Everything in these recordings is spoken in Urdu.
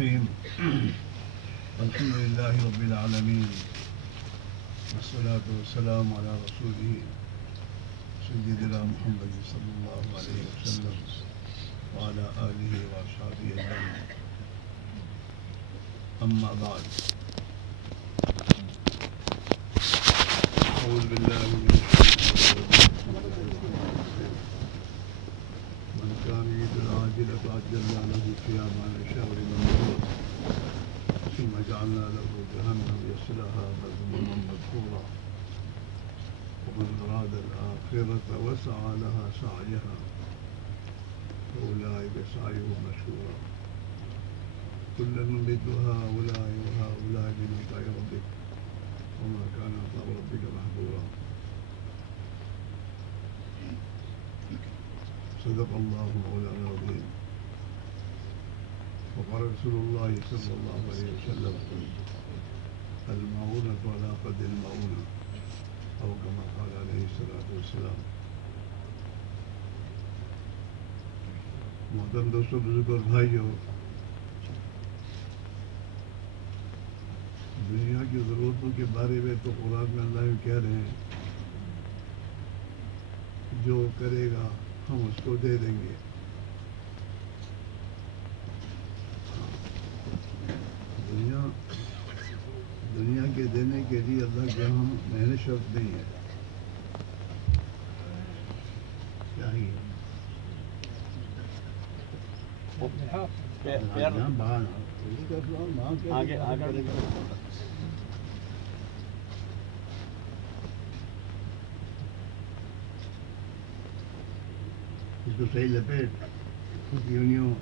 الرحيم الحمد لله رب العالمين والصلاة والسلام على رسوله سيدنا محمد صلى الله عليه وسلم وعلى آله وأصحابه أجمعين أما بعد أعوذ بالله من الشيطان الرجيم من كان يريد العاجلة عجلنا له فيها ما نشاء لمن نريد ثم جعلنا له جهنم يصلاها مذموما مدحورا ومن أراد الآخرة وسعى لها سعيها فأولئك سعيهم مشكورا كلا نمد هؤلاء وهؤلاء من عطاء ربك وما كان عطاء ربك محظورا صدق الله مولانا العظيم وقال رسول الله صلى الله عليه وسلم المعونة على قدر المعونة أو كما قال عليه الصلاة والسلام. محترم دوستوں بزرگوں اور بھائیوں، دنیا کی ضرورتوں کے بارے میں تو قرآن میں اللہ کہہ رہے ہیں جو کرے گا ہم اس کو دے دیں گے. دنیا کے دینے کے لیے اللہ کے ہم محنت شرط نہیں ہے. چاہیے اس کو صحیح لپیٹ یوں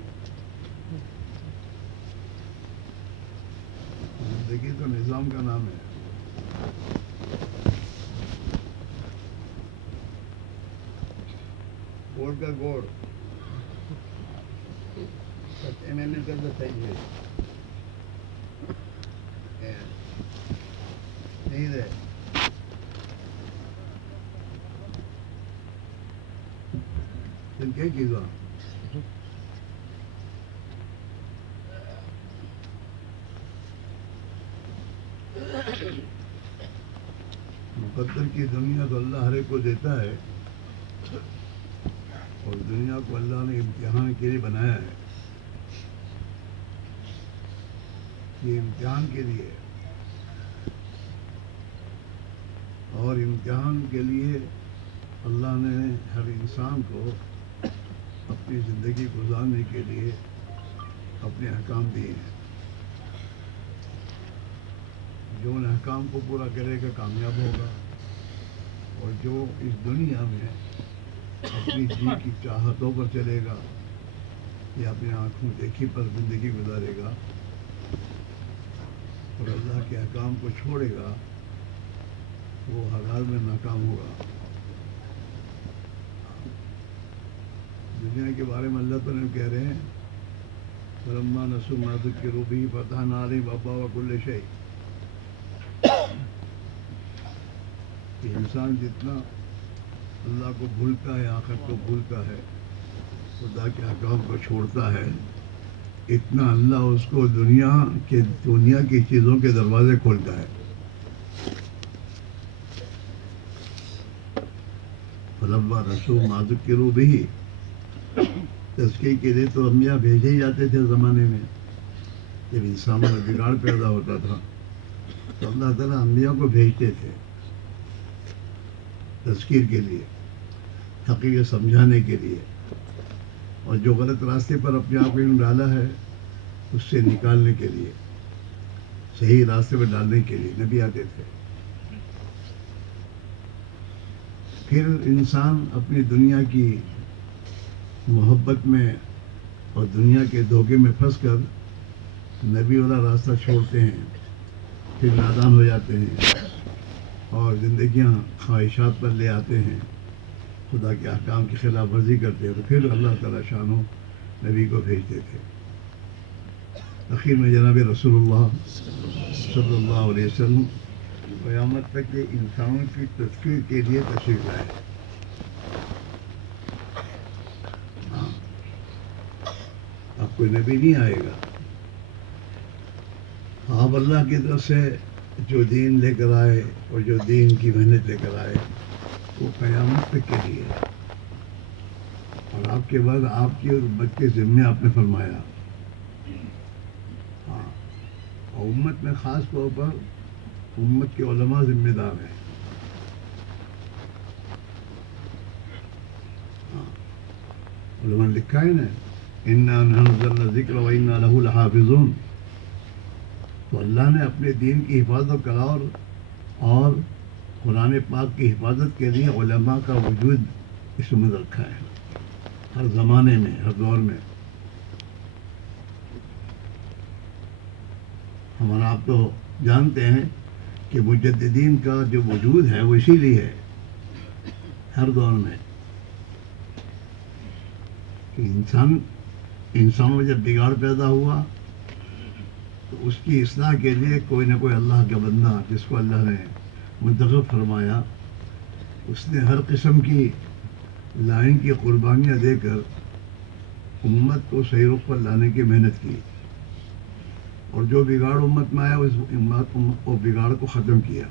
زندگی تو نظام کا نام ہے. گوڑ کا گوڑ ایم کر تو صحیح ہے نہیں رہے. تم کیا چیزوں مقدر کی دنیا تو اللہ ہر ایک کو دیتا ہے اور دنیا کو اللہ نے امتحان کے لیے بنایا ہے. یہ امتحان کے لیے اور امتحان کے لیے اللہ نے ہر انسان کو اپنی زندگی گزارنے کے لیے اپنے احکام دیے ہیں. جو ان احکام کو پورا کرے گا کامیاب ہوگا اور جو اس دنیا میں اپنی جی کی چاہتوں پر چلے گا یا اپنی آنکھوں دیکھی پر زندگی گزارے گا اور اللہ کے احکام کو چھوڑے گا وہ ہر حال میں ناکام ہوگا. دنیا کے بارے میں اللہ تعالیٰ کہہ رہے ہیں فلما نسوا ما ذکروا به فتحنا علیہم ابواب کل شیء. کہ انسان جتنا اللہ کو بھولتا ہے، آخرت کو بھولتا ہے، خدا کے احکام کو چھوڑتا ہے، اتنا اللہ اس کو دنیا کی چیزوں کے دروازے کھولتا ہے. فلما نسوا ما ذکروا به، تزکیے کے لیے تو انبیاء بھیجے ہی جاتے تھے زمانے میں. جب انسانوں میں بگاڑ پیدا ہوتا تھا تو اللہ تعالیٰ انبیاء کو بھیجتے تھے تذکیر کے لیے، حقیقت سمجھانے کے لیے، اور جو غلط راستے پر اپنے آپ کو ڈالا ہے اس سے نکالنے کے لیے، صحیح راستے پر ڈالنے کے لیے نبی آتے تھے. پھر انسان اپنی دنیا کی محبت میں اور دنیا کے دھوکے میں پھنس کر نبی والا راستہ چھوڑتے ہیں، پھر نادان ہو جاتے ہیں اور زندگیاں خواہشات پر لے آتے ہیں، خدا کے احکام کی خلاف ورزی کرتے ہیں. تو پھر اللہ تعالیٰ شانوں نبی کو بھیجتے تھے. آخر میں جناب رسول اللہ صلی اللہ علیہ وسلم قیامت تک کے انسانوں کی تذکیر کے لیے تشریف لائے. اب کوئی نبی نہیں آئے گا آپ اللہ کی طرف سے جو دین لے کر آئے اور جو دین کی محنت لے کر آئے وہ قیامت تک کے لیے ہے، اور آپ کے بعد آپ کی اور امت کے ذمے آپ نے فرمایا. ہاں، اور امت میں خاص طور پر امت کے علماء ذمہ دار ہیں. ہاں، علماء نے لکھا ہے نا، اِنَّا نَحْنُ نَزَّلْنَا الذِّكْرَ وَإِنَّا لَهُ لَحَافِظُونَ. تو اللہ نے اپنے دین کی حفاظت کرا اور قرآن پاک کی حفاظت کے لیے علماء کا وجود اس میں رکھا ہے، ہر زمانے میں، ہر دور میں. ہمارا آپ تو جانتے ہیں کہ مجددین کا جو وجود ہے وہ اسی لیے ہے ہر دور میں، کہ انسانوں میں جب بگاڑ پیدا ہوا تو اس کی اصلاح کے لیے کوئی نہ کوئی اللہ کا بندہ جس کو اللہ نے منتخب فرمایا، اس نے ہر قسم کی لائن کی قربانیاں دے کر امت کو صحیح رخ پر لانے کی محنت کی، اور جو بگاڑ امت میں آیا اس امت کو بگاڑ کو ختم کیا.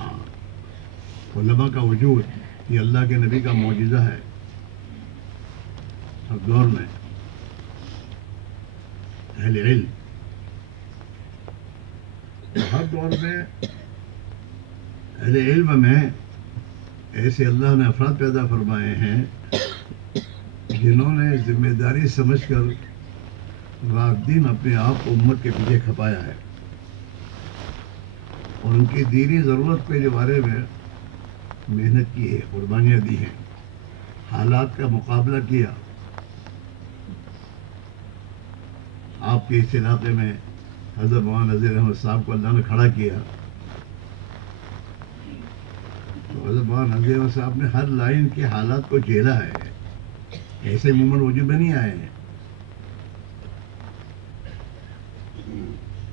ہاں، علماء کا وجود یہ اللہ کے نبی کا معجزہ ہے ہر دور میں. اہل علم ہر دور میں، اہل علم میں ایسے اللہ نے افراد پیدا فرمائے ہیں جنہوں نے ذمہ داری سمجھ کر رات دن اپنے آپ کو امت کے پیچھے کھپایا ہے، اور ان کی دینی ضرورت کے بارے میں محنت کی ہے، قربانیاں دی ہیں، حالات کا مقابلہ کیا. آپ کے اس علاقے میں حضرت مولانا نذیر احمد صاحب کو اللہ نے کھڑا کیا، تو حضرت مولانا نذیر احمد صاحب نے ہر لائن کے حالات کو جھیلا ہے. ایسے مومن وجود میں نہیں آئے ہیں.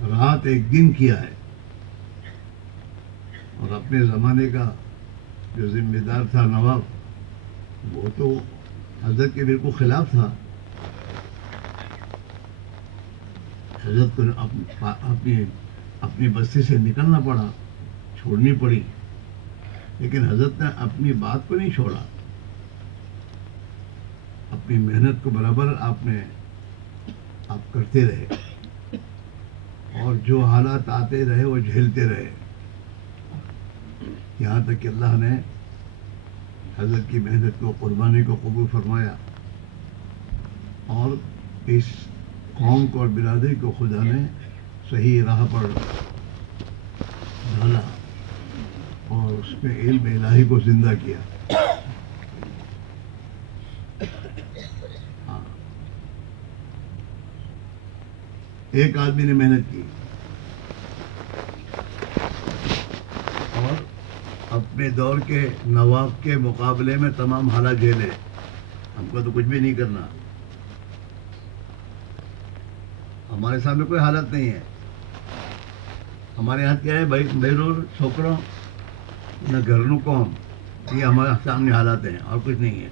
رات ایک دن کیا ہے، اور اپنے زمانے کا جو ذمہ دار تھا نواب، وہ تو حضرت کے بالکل خلاف تھا. حضرت کو اپنی بستی سے نکلنا پڑا، چھوڑنی پڑی، لیکن حضرت نے اپنی بات کو نہیں چھوڑا. اپنی محنت کو برابر آپ کرتے رہے، اور جو حالات آتے رہے وہ جھیلتے رہے، یہاں تک کہ اللہ نے حضرت کی محنت کو، قربانی کو قبول فرمایا، اور اس قوم کو اور برادری کو خدا نے صحیح راہ پر ڈالا، اور اس میں علم الہی کو زندہ کیا. ہاں، ایک آدمی نے محنت کی اور اپنے دور کے نواب کے مقابلے میں تمام حالات جھیلے. ہم کو تو کچھ بھی نہیں کرنا، ہمارے سامنے کوئی حالت نہیں ہے. ہمارے ہاتھ کیا ہے؟ بہرور چھوکروں نہ گھرنوں قوم، یہ ہمارے سامنے حالات ہیں اور کچھ نہیں ہے.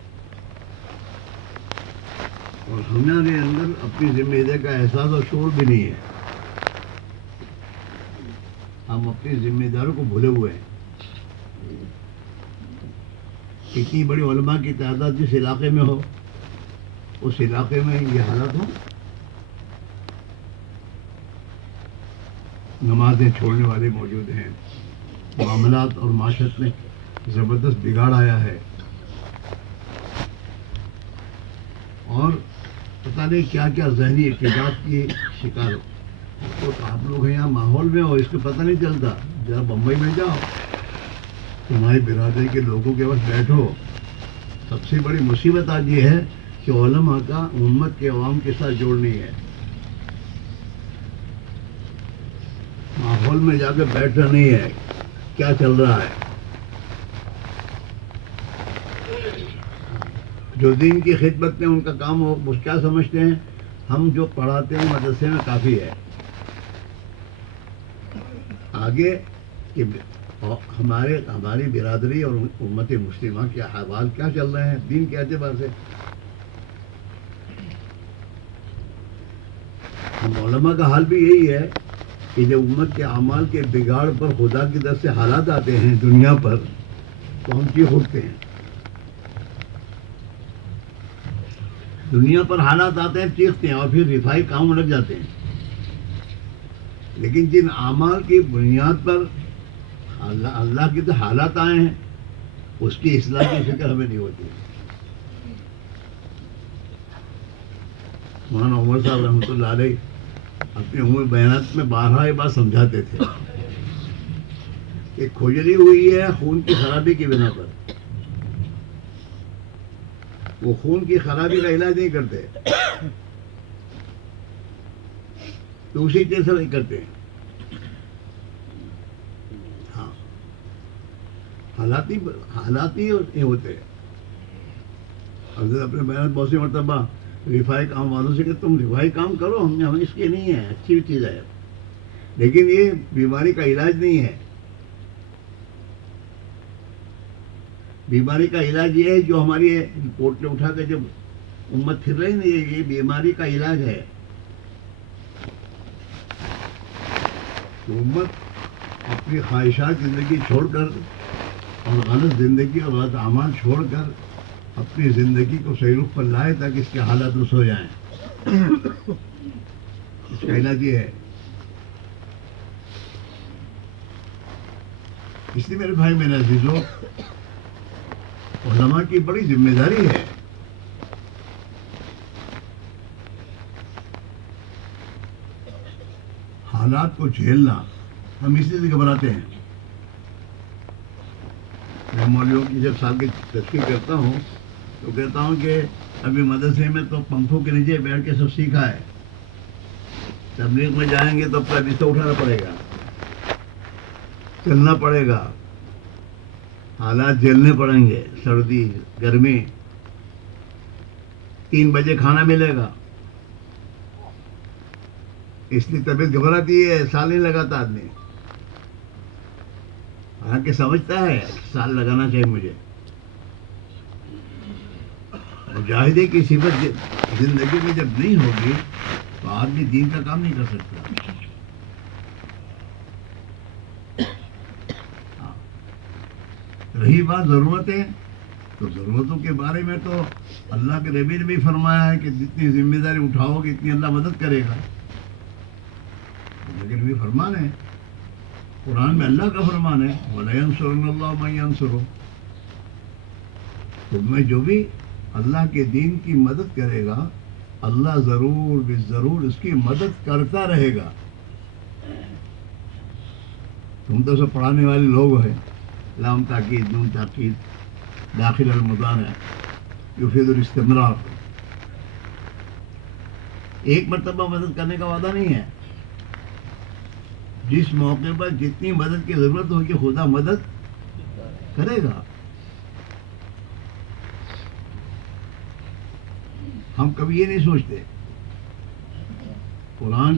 اور ہمارے اندر اپنی ذمہ داری کا احساس اور شعور بھی نہیں ہے. ہم اپنی ذمہ داروں کو بھولے ہوئے ہیں. اتنی بڑی علماء کی تعداد جس علاقے میں ہو، اس علاقے میں یہ حالات ہوں. نمازیں چھوڑنے والے موجود ہیں، معاملات اور معاشرت میں زبردست بگاڑ آیا ہے، اور پتہ نہیں کیا کیا ذہنی اختلاف کی شکار ہو. تو آپ لوگ ہیں یہاں ماحول میں ہو، اس کو پتہ نہیں چلتا. ذرا بمبئی میں جاؤ، تمہاری برادری کے لوگوں کے پاس بیٹھو. سب سے بڑی مصیبت آج یہ ہے کہ علماء کا امت کے عوام کے ساتھ جوڑ نہیں ہے. ماحول میں جا کے بیٹھنا نہیں ہے، کیا چل رہا ہے. جو دین کی خدمت میں ان کا کام ہو، وہ کیا سمجھتے ہیں؟ ہم جو پڑھاتے ہیں مدرسے میں کافی ہے. آگے کہ ہماری برادری اور امت مسلمہ کے احوال کیا چل رہے ہیں دین کے اعتبار سے. علماء کا حال بھی یہی ہے کہ جب امت کے اعمال کے بگاڑ پر خدا کی طرف سے حالات آتے ہیں دنیا پر تو ہم چیخ اٹھتے ہیں. دنیا پر حالات آتے ہیں چیختے ہیں اور پھر رفائی کام لگ جاتے ہیں. لیکن جن اعمال کی بنیاد پر اللہ کی تو حالات آئے ہیں اس کی اصلاح کی فکر ہمیں نہیں ہوتی. مولانا عمر صاحب رحمۃ اللہ علیہ اپنی عمر بیانات میں بارہا یہ بات سمجھاتے تھے کہ کھجلی ہوئی ہے خون کی خرابی کی بنا پر. وہ خون کی خرابی کا علاج نہیں کرتے تو اسی چیز سے نہیں کرتے. ہاں حالاتی یہ ہوتے ہیں. حضرت اپنے بیانات بہت سی مرتبہ رفائی کام والوں سے کہ تم رفائی کام کرو, ہم اس کے نہیں ہے, اچھی چیز ہے لیکن یہ بیماری کا علاج نہیں ہے. بیماری کا علاج یہ ہے جو ہماری رپورٹ نے اٹھا کے جب امت پھر رہی نہیں, یہ بیماری کا علاج ہے. تو امت اپنی خواہشات زندگی چھوڑ کر اور غلط زندگی اور غلط اعمال چھوڑ کر اپنی زندگی کو صحیح رخ پر لائے تاکہ اس کے حالات درست ہو جائیں. اس کا علاج یہ ہے. اس لیے میرے بھائی میرے عزیزوں, علماء کی بڑی ذمہ داری ہے حالات کو جھیلنا. ہم اسی سے گھبراتے ہیں. میں مولویوں کی جب سال کی تشکیل کرتا ہوں تو کہتا ہوں کہ ابھی مدرسے میں تو پنکھوں کے نیچے بیٹھ کے سب سیکھا ہے, تبلیغ میں جائیں گے تو اپنا بستر اٹھانا پڑے گا, چلنا پڑے گا, حالات جھیلنے پڑیں گے, سردی گرمی, 3 بجے کھانا ملے گا. اس لیے طبیعت گھبراتی ہے, سال نہیں لگاتا آدمی. حالانکہ سمجھتا ہے سال لگانا چاہیے مجھے. مجاہدے کی صفت زندگی میں جب نہیں ہوگی تو آدمی دین کا کام نہیں کر سکتا. رہی بات ضرورتیں, تو ضرورتوں کے بارے میں تو اللہ کے نبی نے بھی فرمایا ہے کہ جتنی ذمہ داری اٹھاؤ گے اتنی اللہ مدد کرے گا. لیکن بھی فرمان ہے, قرآن میں اللہ کا فرمان ہے وَلَيَنْصُرَنَّ اللَّهُ مَن يَنْصُرُهُ. تم میں جو بھی اللہ کے دین کی مدد کرے گا اللہ ضرور ضرور اس کی مدد کرتا رہے گا. تم تو سب پڑھانے والے لوگ ہیں, لام تاکید نون تاکید داخل المضارع یفید الاستمرار. ایک مرتبہ مدد کرنے کا وعدہ نہیں ہے. جس موقع پر جتنی مدد کی ضرورت ہوگی خدا مدد کرے گا. ہم کبھی یہ نہیں سوچتے. قرآن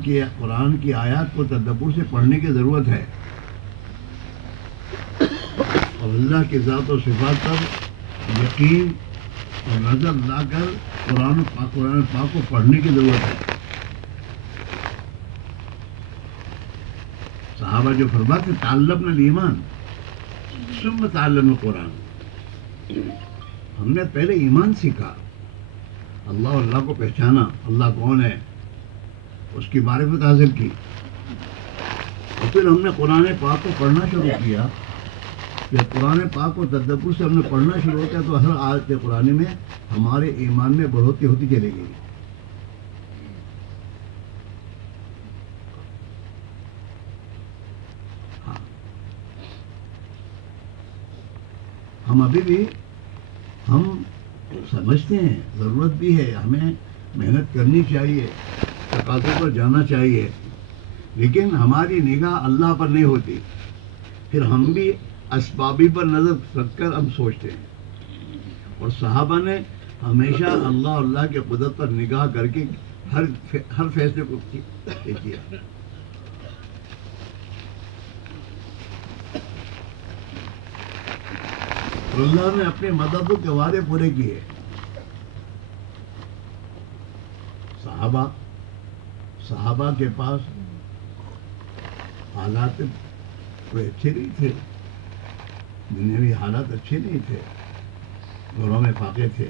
کی آیات کو تدبر سے پڑھنے کی ضرورت ہے اور اللہ کی ذات و صفات پر یقین اور نظر لا کر قرآن پاک کو پڑھنے کی ضرورت ہے. صحابہ جو فرماتے تعلمنا الایمان ثم تعلمنا القرآن. ہم نے پہلے ایمان سیکھا, اللہ کو پہچانا, اللہ کون ہے, اس کی معرفت حاصل کی, اور پھر ہم نے قرآن پاک کو پڑھنا شروع کیا. پھر قرآن پاک کو تدبر سے ہم نے پڑھنا شروع کیا تو ہر آیت قرآن میں ہمارے ایمان میں بڑھوتری ہوتی چلی گئی. ہاں ہم ابھی بھی ہم سمجھتے ہیں ضرورت بھی ہے, ہمیں محنت کرنی چاہیے, تقاضوں پر جانا چاہیے, لیکن ہماری نگاہ اللہ پر نہیں ہوتی. پھر ہم بھی اسبابی پر نظر رکھ کر ہم سوچتے ہیں. اور صحابہ نے ہمیشہ اللہ کے قدرت پر نگاہ کر کے ہر فیصلے کو کیا. اللہ نے اپنے مددوں کے وعدے پورے کیے. صحابہ کے پاس حالات کوئی اچھے نہیں تھے، دنیاوی حالات اچھے نہیں تھے، گھروں میں فاقے تھے،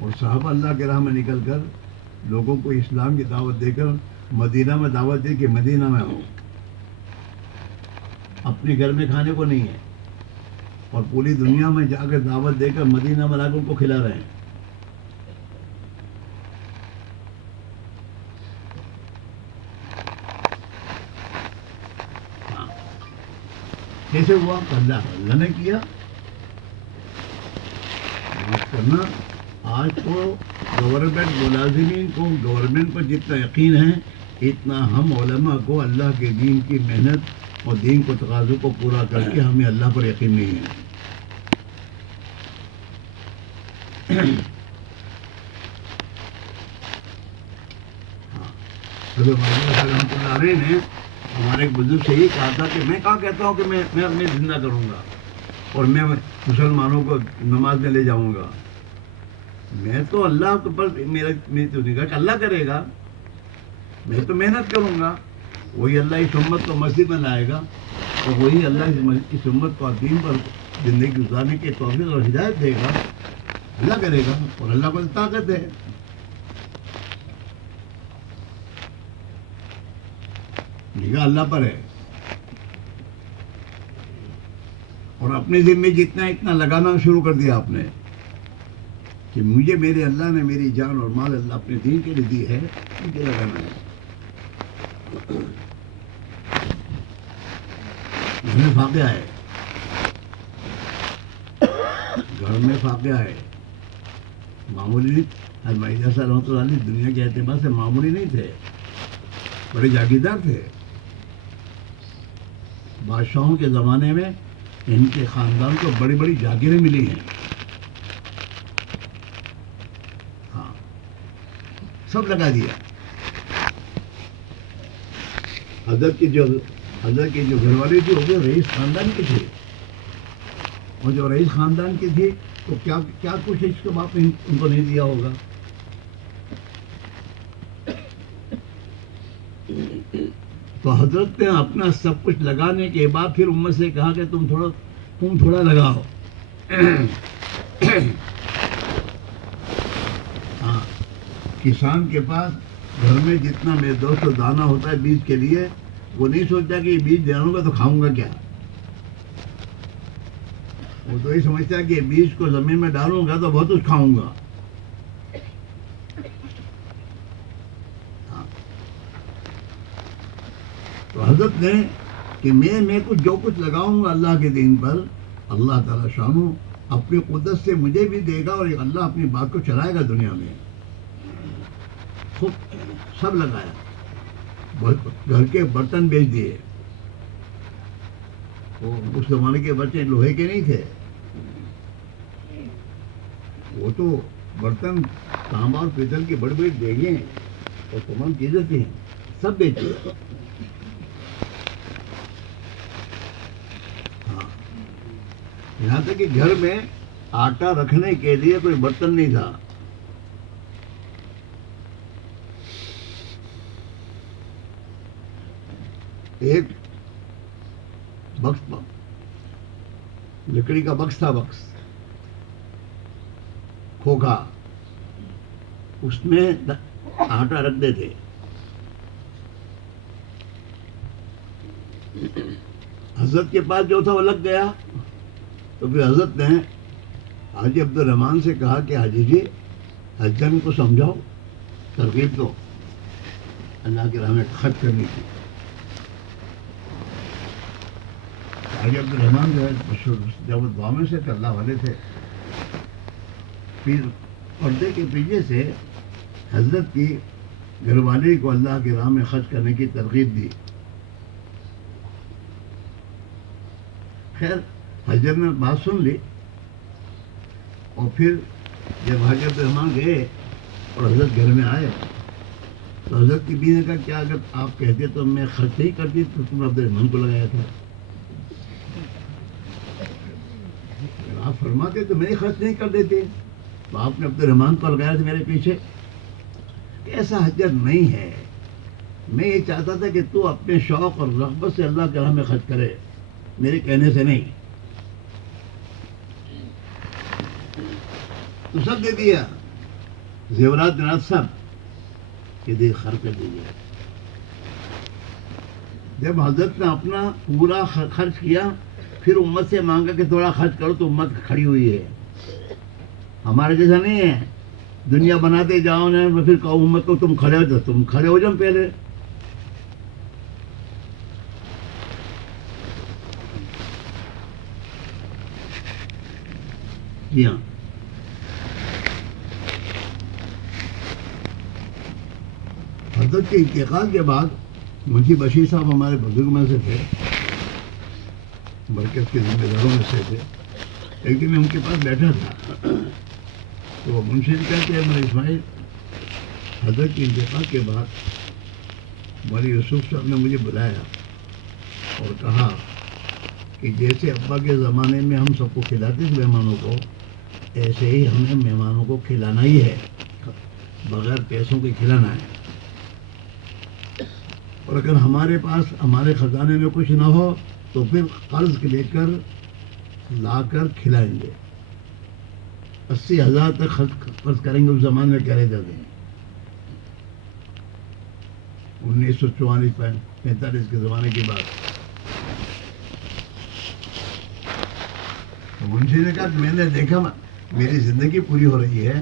اور صحابہ اللہ کے راہ میں نکل کر لوگوں کو اسلام کی دعوت دے کر مدینہ میں دعوت دے کہ مدینہ میں آؤ، اپنے گھر میں کھانے کو نہیں ہے، اور پوری دنیا میں جا کر دعوت دے کر مدینہ میں لا کر ان کو کھلا رہے ہیں۔ کیسے ہوا؟ اللہ نے کیا کرنا۔ آج تو گورنمنٹ ملازمین کو گورنمنٹ پر جتنا یقین ہے اتنا ہم علماء کو اللہ کے دین کی محنت اور دین کو تقاضوں کو پورا کر کے ہمیں اللہ پر یقین نہیں ہے۔ حضرت مولانا رحمۃ اللہ علیہ نے ہمارے ایک بزرگ سے یہ کہا تھا کہ میں کہاں کہتا ہوں کہ میں اپنے زندہ کروں گا اور میں مسلمانوں کو نماز میں لے جاؤں گا، میں تو اللہ کے پر میری تو نگاہ کہ اللہ کرے گا، میں تو محنت کروں گا، وہی اللہ اس امت کو مسجد میں لائے گا اور وہی اللہ اس امت کو دین پر زندگی گزارنے کی توفیق اور ہدایت دے گا، اللہ کرے گا، اور اللہ کو طاقت ہے۔ نگاہ اللہ پر ہے، اور اپنے ذمے جتنا اتنا لگانا شروع کر دیا آپ نے کہ مجھے میرے اللہ نے میری جان اور مال اللہ اپنے دین کے لیے دی ہے، مجھے لگانا ہے۔ گھر میں فاقہ ہے، گھر میں فاقہ ہے، معمولی نہیں۔ حضرت جیسا رحمۃ اللہ علیہ دنیا کے اعتبار سے معمولی نہیں تھے، بڑے جاگیردار تھے۔ بادشاہوں کے زمانے میں ان کے خاندان کو بڑی بڑی جاگیریں ملی ہیں، ہاں، سب لگا دیا۔ حضرت کی جو گھر والی تھی وہ رئیس خاندان کی تھی، اور جو رئیس خاندان کی تھی تو کیا کچھ اس کے باپ نے ان کو نہیں دیا ہوگا۔ تو حضرت نے اپنا سب کچھ لگانے کے بعد پھر امت سے کہا کہ تم تھوڑا لگاؤ۔ ہاں، کسان کے پاس گھر میں جتنا میرے دوست دانہ ہوتا ہے بیج کے لیے، وہ نہیں سوچتا کہ یہ بیج ڈالوں گا تو کھاؤں گا کیا، وہ تو یہ سمجھتا ہے کہ یہ بیج کو زمین میں ڈالوں گا تو بہت کچھ کھاؤں گا۔ تو حضرت نے کہ میں کچھ جو کچھ لگاؤں گا اللہ کے دین پر، اللہ تعالیٰ شانو اپنی قدرت سے مجھے بھی دے گا، اور اللہ اپنی بات کو چلائے گا دنیا میں۔ خوب سب لگایا، گھر کے برتن بیچ دیے، وہ اس زمانے کے برتن لوہے کے نہیں تھے، وہ تو برتن تانبا اور پیتل کی بڑی بڑی دیگیں اور تمام چیزیں تھیں، سب بیچے۔ ہاں، یہاں تک کہ گھر میں آٹا رکھنے کے لیے کوئی برتن نہیں تھا۔ ایک بکس، لکڑی کا بکس تھا، بکس کھوکھا، اس میں آٹا رکھتے تھے۔ حضرت کے پاس جو تھا وہ لگ گیا، تو پھر حضرت نے حاجی عبد الرحمان سے کہا کہ حاجی جی حجن کو سمجھاؤ، ترغیب دو اللہ کے راہ میں خرچ کرنے کی۔ حاجی عبد الرحمان جو ہے مشہور جب دعا میں سے اللہ والے تھے، پھر پردے کے پیچھے سے حضرت کی گھر والی کو اللہ کے راہ میں خرچ کرنے کی ترغیب دی۔ خیر حضرت نے بات سن لی، اور پھر جب حاجی عبد الرحمان گئے اور حضرت گھر میں آئے تو حضرت کی بیوی نے کہا کیا اگر آپ کہتے تو میں خرچ نہیں کرتی تو تم عبد الرحمان کو لگایا تھا، اگر آپ فرماتے تو میں خرچ نہیں کر دیتے، تو آپ نے عبد الرحمان کو لگایا تھا میرے پیچھے۔ ایسا حجر نہیں ہے. میں یہ چاہتا تھا کہ تو اپنے شوق اور رغبت سے اللہ کے راہ میں خرچ کرے، میرے کہنے سے نہیں. تو سب دے دیا، زیورات جنات سب کہ دے خرچ کر دیجیے. جب حضرت نے اپنا پورا خرچ کیا، پھر امت سے مانگا کہ تھوڑا خرچ کرو، تو امت کھڑی ہوئی ہے. ہمارے جیسا نہیں ہے دنیا بناتے جاؤ نا، پھر کہو امت کو تم کھڑے ہو جاؤ، تم کھڑے ہو جاؤ پہلے. جی ہاں، حضرت کے انتقال کے بعد منشی بشیر صاحب ہمارے بزرگ میں سے تھے، مرکز کے ذمہ داروں میں سے تھے. ایک دن میں ان کے پاس بیٹھا تھا تو منشی نے کہا کہ میرے اسماعیل، حضرت کے انتقال کے بعد مولانا یوسف صاحب نے مجھے بلایا اور کہا کہ جیسے ابا کے زمانے میں ہم سب کو کھلاتے تھے مہمانوں کو، ایسے ہی ہمیں مہمانوں کو کھلانا ہی ہے، بغیر پیسوں کے کھلانا ہے. اور اگر ہمارے پاس ہمارے خزانے میں کچھ نہ ہو تو پھر قرض لے کر لا کر کھلائیں گے. 80,000 تک خرچ کریں گے. اس زمانے میں کہہ رہے تھے 1944-45 کے زمانے کی بات. منشی نے کہا کہ میں نے دیکھا، میری زندگی پوری ہو رہی ہے،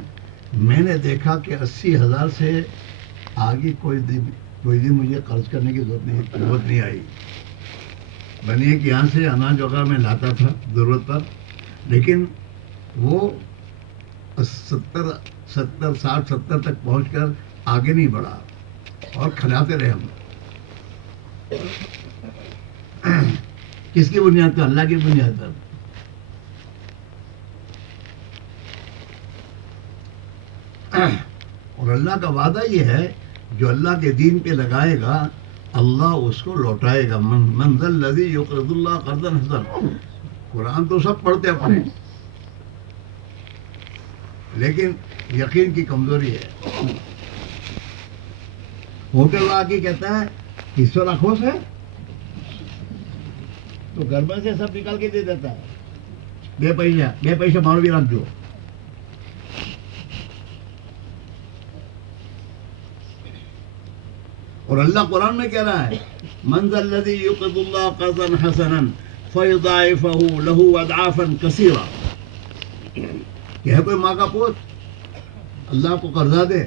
میں نے دیکھا کہ 80,000 سے آگے کوئی دن مجھے قرض کرنے کی ضرورت نہیں آئی. بنیے کہ یہاں سے اناج وغیرہ میں لاتا تھا ضرورت پر، لیکن وہ 60 70 تک پہنچ کر آگے نہیں بڑھا اور کھلاتے رہے ہم. کس کی بنیاد پر؟ اللہ کی بنیاد پر. اور اللہ کا وعدہ یہ ہے، جو اللہ کے دین پہ لگائے گا اللہ اس کو لوٹائے گا. من ذا الذی یقرض اللہ قرضا حسنا. قرآن تو سب پڑھتے اپنے، لیکن یقین کی کمزوری ہے. ہوٹل والا کی کہتا ہے حصہ رکھو سے، تو گھر میں سے سب نکال کے دے دیتا ہے. بے پیسہ مارو بھی رکھ دو. اور اللہ قرآن میں کہہ رہا ہے من ذا الذی یقرض اللہ قرضا حسنا فیضاعفہ لہ اضعافا کثیرا. کہ ہے کوئی ماں کا پوت اللہ کو قرضہ دے،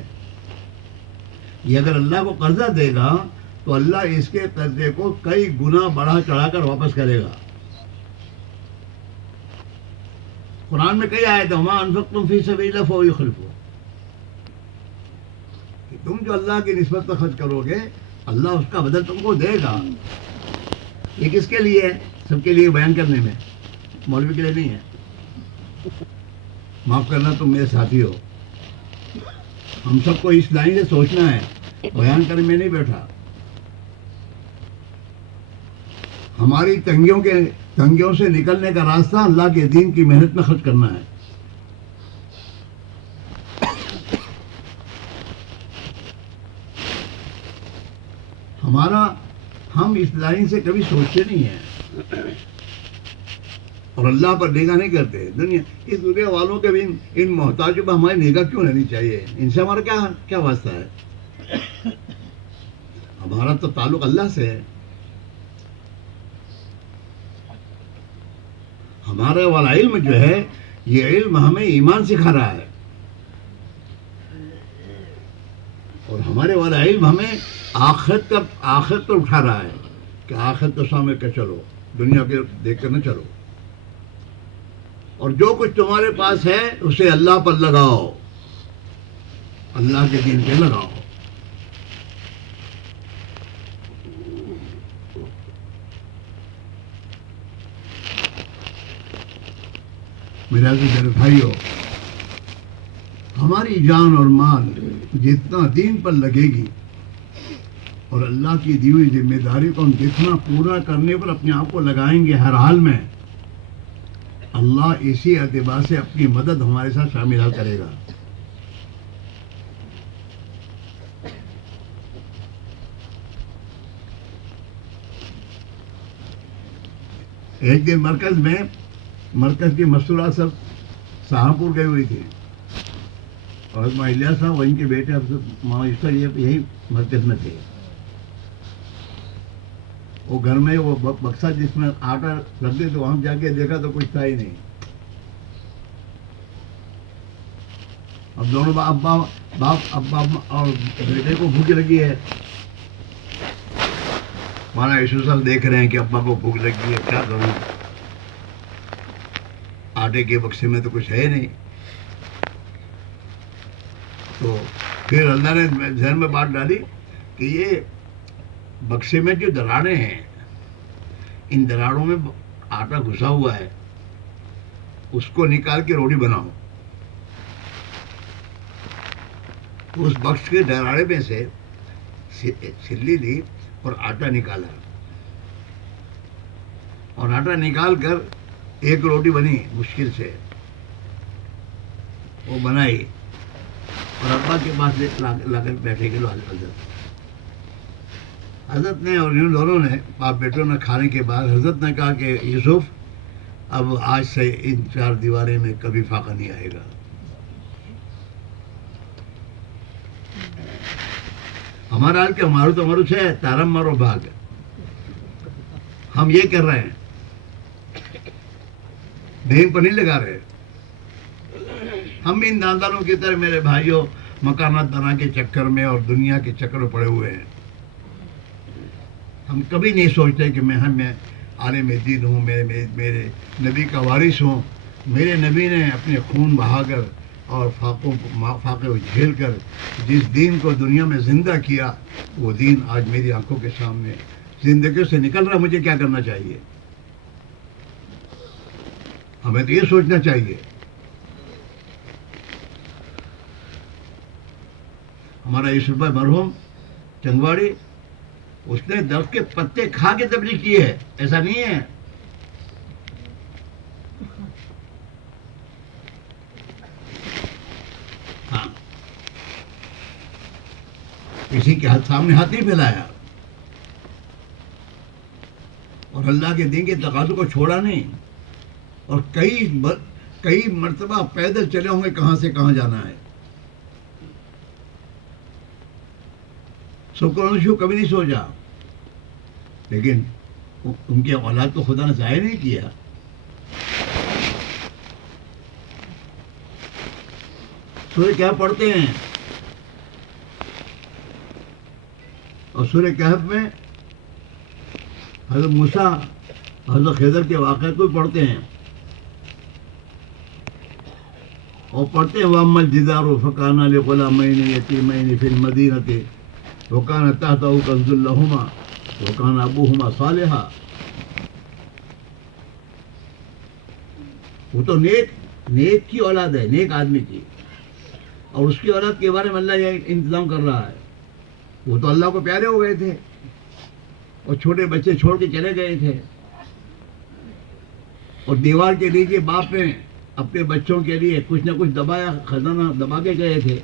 یہ اگر اللہ کو قرضہ دے گا تو اللہ اس کے قرضے کو کئی گنا بڑھا چڑھا کر واپس کرے گا. قرآن میں کئی آیت ہیں وما انفقتم فی سبیل اللہ فہو یخلفہ. تم جو اللہ کی نسبت پر خرچ کرو گے اللہ اس کا بدل تم کو دے گا. یہ کس کے لیے ہے؟ سب کے لیے بیان کرنے میں، مولوی کے لیے نہیں ہے. معاف کرنا تم میرے ساتھی ہو، ہم سب کو اس لائن سے سوچنا ہے. بیان کرنے میں نہیں بیٹھا. ہماری تنگیوں سے نکلنے کا راستہ اللہ کے دین کی محنت میں خرچ کرنا ہے. ہم اس لائن سے کبھی سوچتے نہیں ہیں اور اللہ پر نگاہ نہیں کرتے. اس دنیا والوں کے بھی ان محتاجوں پر ہماری نگاہ کیوں رہنی چاہیے؟ ان سے ہمارا کیا واسطہ ہے؟ ہمارا تو تعلق اللہ سے ہے. ہمارا والا علم جو ہے یہ علم ہمیں ایمان سکھا رہا ہے، اور ہمارے والا علم ہمیں آخرت پر اٹھا رہا ہے کہ آخرت کو سامنے کر چلو، دنیا کے دیکھ کر نہ چلو. اور جو کچھ تمہارے پاس ہے اسے اللہ پر لگاؤ، اللہ کے دین پہ لگاؤ. میرے عزیز میرے بھائیو، ہماری جان اور مال جتنا دین پر لگے گی اور اللہ کی دی ہوئی ذمہ داری کو ہم جتنا پورا کرنے پر اپنے آپ کو لگائیں گے ہر حال میں، اللہ اسی اعتبار سے اپنی مدد ہمارے ساتھ شامل کرے گا. ایک دن مرکز کی مستورات سب سہارنپور گئی ہوئی تھی، اور الیاس صاحب اور ان کے بیٹے ماں یہی مرکز میں تھے. وہ گھر میں وہ بکسہ جس میں آٹا رکھتے تھے، وہاں جا کے دیکھا تو کچھ تھا ہی نہیں. اب دونوں باپ ابا اور بیٹے کو بھوک لگی ہے. مولانا یوسف صاحب دیکھ رہے ہیں کہ ابا کو بھوک لگی ہے، کیا کروں، آٹے کے بکسے میں تو کچھ ہے نہیں. تو پھر اللہ نے ذہن میں بات ڈالی کہ یہ بکسے میں جو دراڑیں ہیں، ان دراڑوں میں آٹا گھسا ہوا ہے، اس کو نکال کے روٹی بناؤ. تو اس بکس کے دراڑے میں سے سلی لی اور آٹا نکالا، اور آٹا نکال کر ایک روٹی بنی مشکل سے، وہ بنائی اور ابا کے پاس لا کر بیٹھے گئے حضرت نے، اور ان دونوں نے باپ بیٹوں نے کھانے کے بعد حضرت نے کہا کہ یوسف اب آج سے ان چار دیواریں میں کبھی فاقہ نہیں آئے گا. ہمارا حال کہ ہمارو تو مرچ ہے، تارم مارو بھاگ. ہم یہ کر رہے ہیں، دین پر نہیں لگا رہے. ہم ان داندانوں کی طرح میرے بھائیوں مکانات بنا کے چکر میں اور دنیا کے چکر میں پڑے ہوئے ہیں. ہم کبھی نہیں سوچتے کہ میں عالم دین ہوں، میرے نبی کا وارث ہوں. میرے نبی نے اپنے خون بہا کر اور فاقے کو جھیل کر جس دین کو دنیا میں زندہ کیا، وہ دین آج میری آنکھوں کے سامنے زندگی سے نکل رہا. مجھے کیا کرنا چاہیے؟ ہمیں تو یہ سوچنا چاہیے. ہمارا یوسف بھائی مرحوم چندواڑی، اس نے درخت کے پتے کھا کے تبلیغ کی ہے، ایسا نہیں ہے. ہاں، کسی کے سامنے ہاتھ نہیں پھیلایا، اور اللہ کے دین کے تقاضوں کو چھوڑا نہیں. اور کئی مرتبہ پیدل چلے ہوں گے کہاں سے کہاں جانا ہے. شکر کبھی نہیں سوچا، لیکن ان کی اولاد کو خدا نے ضائع نہیں کیا. سورہ کہف پڑھتے ہیں، اور سورہ کہف میں حضرت موسیٰ حضرت خضر کے واقعات کو پڑھتے ہیں، اور پڑھتے ہیں وَأَمَّا الْجِدَارُ فَكَانَ لِغُلَامَيْنِ يَتِيمَيْنِ فِي الْمَدِينَةِ وَكَانَ تَحْتَهُ كَنزٌ لَهُمَا وَكَانَ أَبُوهُمَا صَالِحًا. وہ تو نیک کی اولاد ہے، نیک آدمی کی، اور اس کی اولاد کے بارے میں اللہ یہ انتظام کر رہا ہے. وہ تو اللہ کو پیارے ہو گئے تھے، اور چھوٹے بچے چھوڑ کے چلے گئے تھے، اور دیوار کے نیچے باپ نے اپنے بچوں کے لیے کچھ نہ کچھ دبایا، خزانہ دبا کے گئے تھے.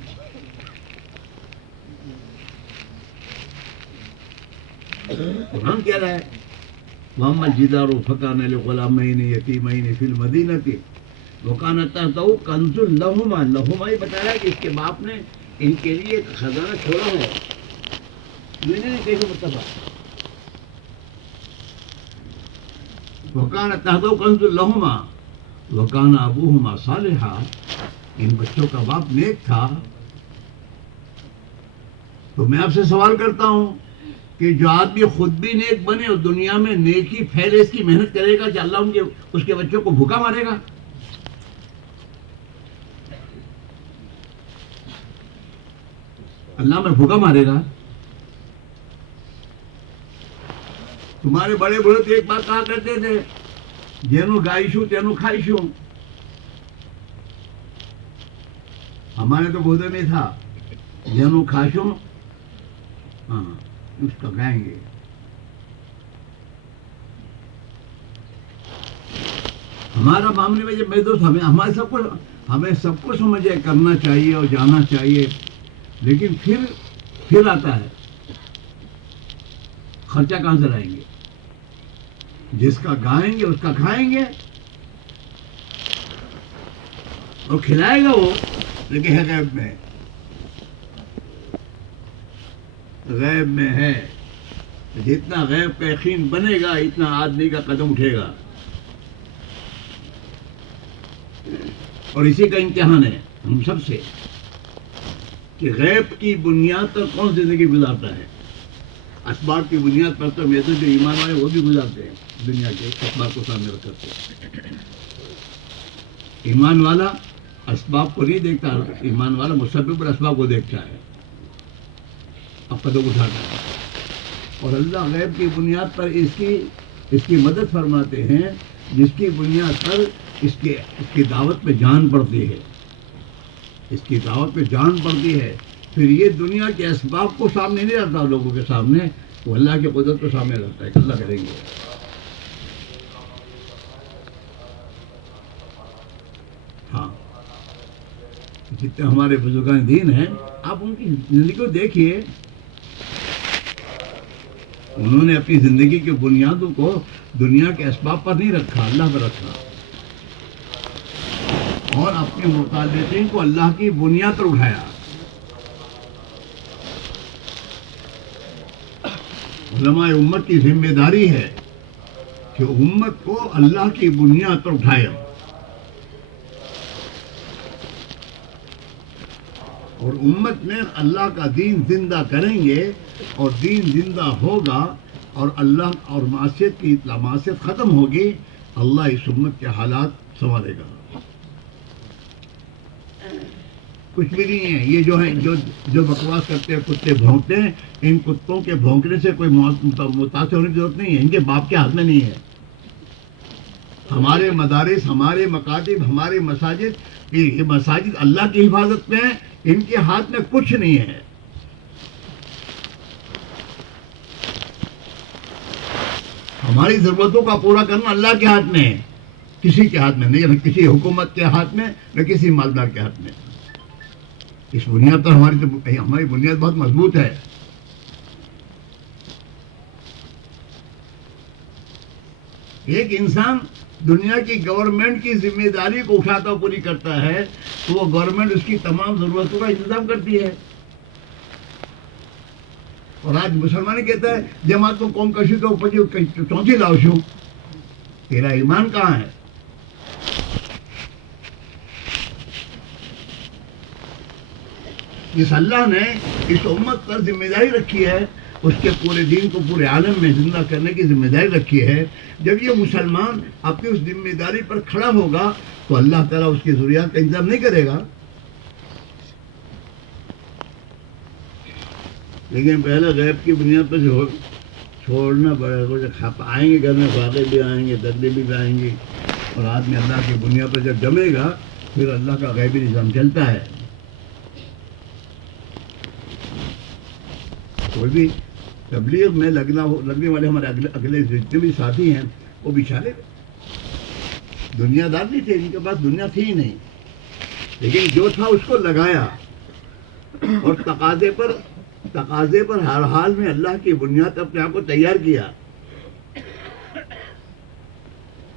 قرآن کہہ رہا ہے وَأَمَّا الْجِدَارُ فَكَانَ لِغُلَامَيْنِ يَتِيمَيْنِ فِي الْمَدِينَةِ وَكَانَ تَحْتَهُ كَنزٌ لَهُمَا. لَهُمَا یہ بتا رہا ہے کہ اس کے باپ نے ان کے لیے ایک خزانہ چھوڑا ہے. یہ نہیں کیسے متفق. وَكَانَ تَحْتَهُ كَنزٌ لَهُمَا وَكَانَ أَبُوهُمَا صَالِحًا. ان بچوں کا باپ نیک تھا. تو میں آپ سے سوال کرتا ہوں کہ جو آدمی خود بھی نیک بنے اور دنیا میں نیکی پھیلے، اس کی محنت کرے گا کہ اللہ اس کے بچوں کو بھوکا مارے گا؟ اللہ میں بھوکا مارے گا؟ تمہارے بڑے بڑے تو ایک بات کہا کرتے تھے، جینو گائیشو تینو کھائیشو. ہمارے تو گودے میں تھا جینو کھاشو، ہاں اس کا کھائیں گے. ہمارا معاملے میں جب میرے دوست ہمیں سب کو سمجھے کرنا چاہیے اور جانا چاہیے، لیکن پھر آتا ہے خرچہ کہاں سے لائیں گے؟ جس کا گائیں گے اس کا کھائیں گے اور کھلائے گا وہ، لیکن ہے غیب میں، غیب میں ہے. جتنا غیب کا یقین بنے گا اتنا آدمی کا قدم اٹھے گا. اور اسی کا امتحان ہے ہم سب سے کہ غیب کی بنیاد پر کون زندگی گزارتا ہے. اسباب کی بنیاد پر تو میں تو جو ایمان والے وہ بھی گزارتے ہیں دنیا کے اسباب کو سامنے رکھ کر کے. ایمان والا اسباب کو نہیں دیکھتا، ایمان والا مسبب اور اسباب کو دیکھتا ہے، اب قدم اٹھاتا ہے. اور اللہ غیب کی بنیاد پر اس کی مدد فرماتے ہیں جس کی بنیاد پر اس کی دعوت پہ جان پڑتی ہے، اس کی دعوت پہ جان پڑتی ہے. پھر یہ دنیا کے اسباب کو سامنے نہیں رکھتا لوگوں کے سامنے، وہ اللہ کی قدرت کو سامنے رکھتا ہے کہ اللہ کریں گے. ہاں، جتنے ہمارے بزرگان دین ہیں آپ ان کی زندگی کو دیکھیے، انہوں نے اپنی زندگی کی بنیادوں کو دنیا کے اسباب پر نہیں رکھا، اللہ پر رکھا، اور اپنے متعلقین کو اللہ کی بنیاد پر اٹھایا. علماء امت کی ذمہ داری ہے کہ امت کو اللہ کی بنیاد پر اٹھائے، اور امت میں اللہ کا دین زندہ کریں گے، اور دین زندہ ہوگا اور اللہ اور معصیت ختم ہوگی، اللہ اس امت کے حالات سنوارے گا. کچھ بھی نہیں ہے. یہ جو ہے جو بکواس کرتے ہیں، کتے بھونکتے ہیں، ان کتوں کے بھونکنے سے کوئی متاثر ہونے کی ضرورت نہیں ہے، ان کے باپ کے ہاتھ میں نہیں ہے. ہمارے مدارس، ہمارے مکاتب، ہمارے مساجد، یہ مساجد اللہ کی حفاظت میں ہیں، ان کے ہاتھ میں کچھ نہیں ہے. ہماری ضرورتوں کا پورا کرنا اللہ کے ہاتھ میں ہے، کسی کے ہاتھ میں نہیں، نہ کسی حکومت کے ہاتھ میں، نہ کسی مالدار کے ہاتھ میں. اس بنیاد پر ہماری بنیاد بہت مضبوط ہے. ایک انسان دنیا کی گورنمنٹ کی ذمہ داری کو اٹھاتا پوری کرتا ہے تو وہ گورنمنٹ اس کی تمام ضرورتوں کا انتظام کرتی ہے. اور آج مسلمان کہتا ہے جماعت کو قوم کشی تو چونچی لاؤ، تیرا ایمان کہاں ہے؟ اس اللہ نے اس امت پر ذمہ داری رکھی ہے، اس کے پورے دین کو پورے عالم میں زندہ کرنے کی ذمہ داری رکھی ہے. جب یہ مسلمان اپنی اس ذمہ داری پر کھڑا ہوگا تو اللہ تعالیٰ اس کی ضروریات کا انتظام نہیں کرے گا. لیکن پہلے غیب کی بنیاد پر چھوڑنا پڑے گا. جب آئیں گے گھر میں فاقے بھی آئیں گے، تکلیفیں بھی آئیں گی، اور آدمی اللہ کی بنیاد پر جب جمے گا پھر اللہ کا غیبی نظام چلتا ہے. کوئی بھی تبلیغ میں لگنے والے ہمارے اگلے جتنے بھی ساتھی ہیں وہ بیچارے دنیا دار نہیں تھے، ان کے پاس دنیا تھی ہی نہیں، لیکن جو تھا اس کو لگایا، اور تقاضے پر ہر حال میں اللہ کی بنیاد اپنے آپ کو تیار کیا.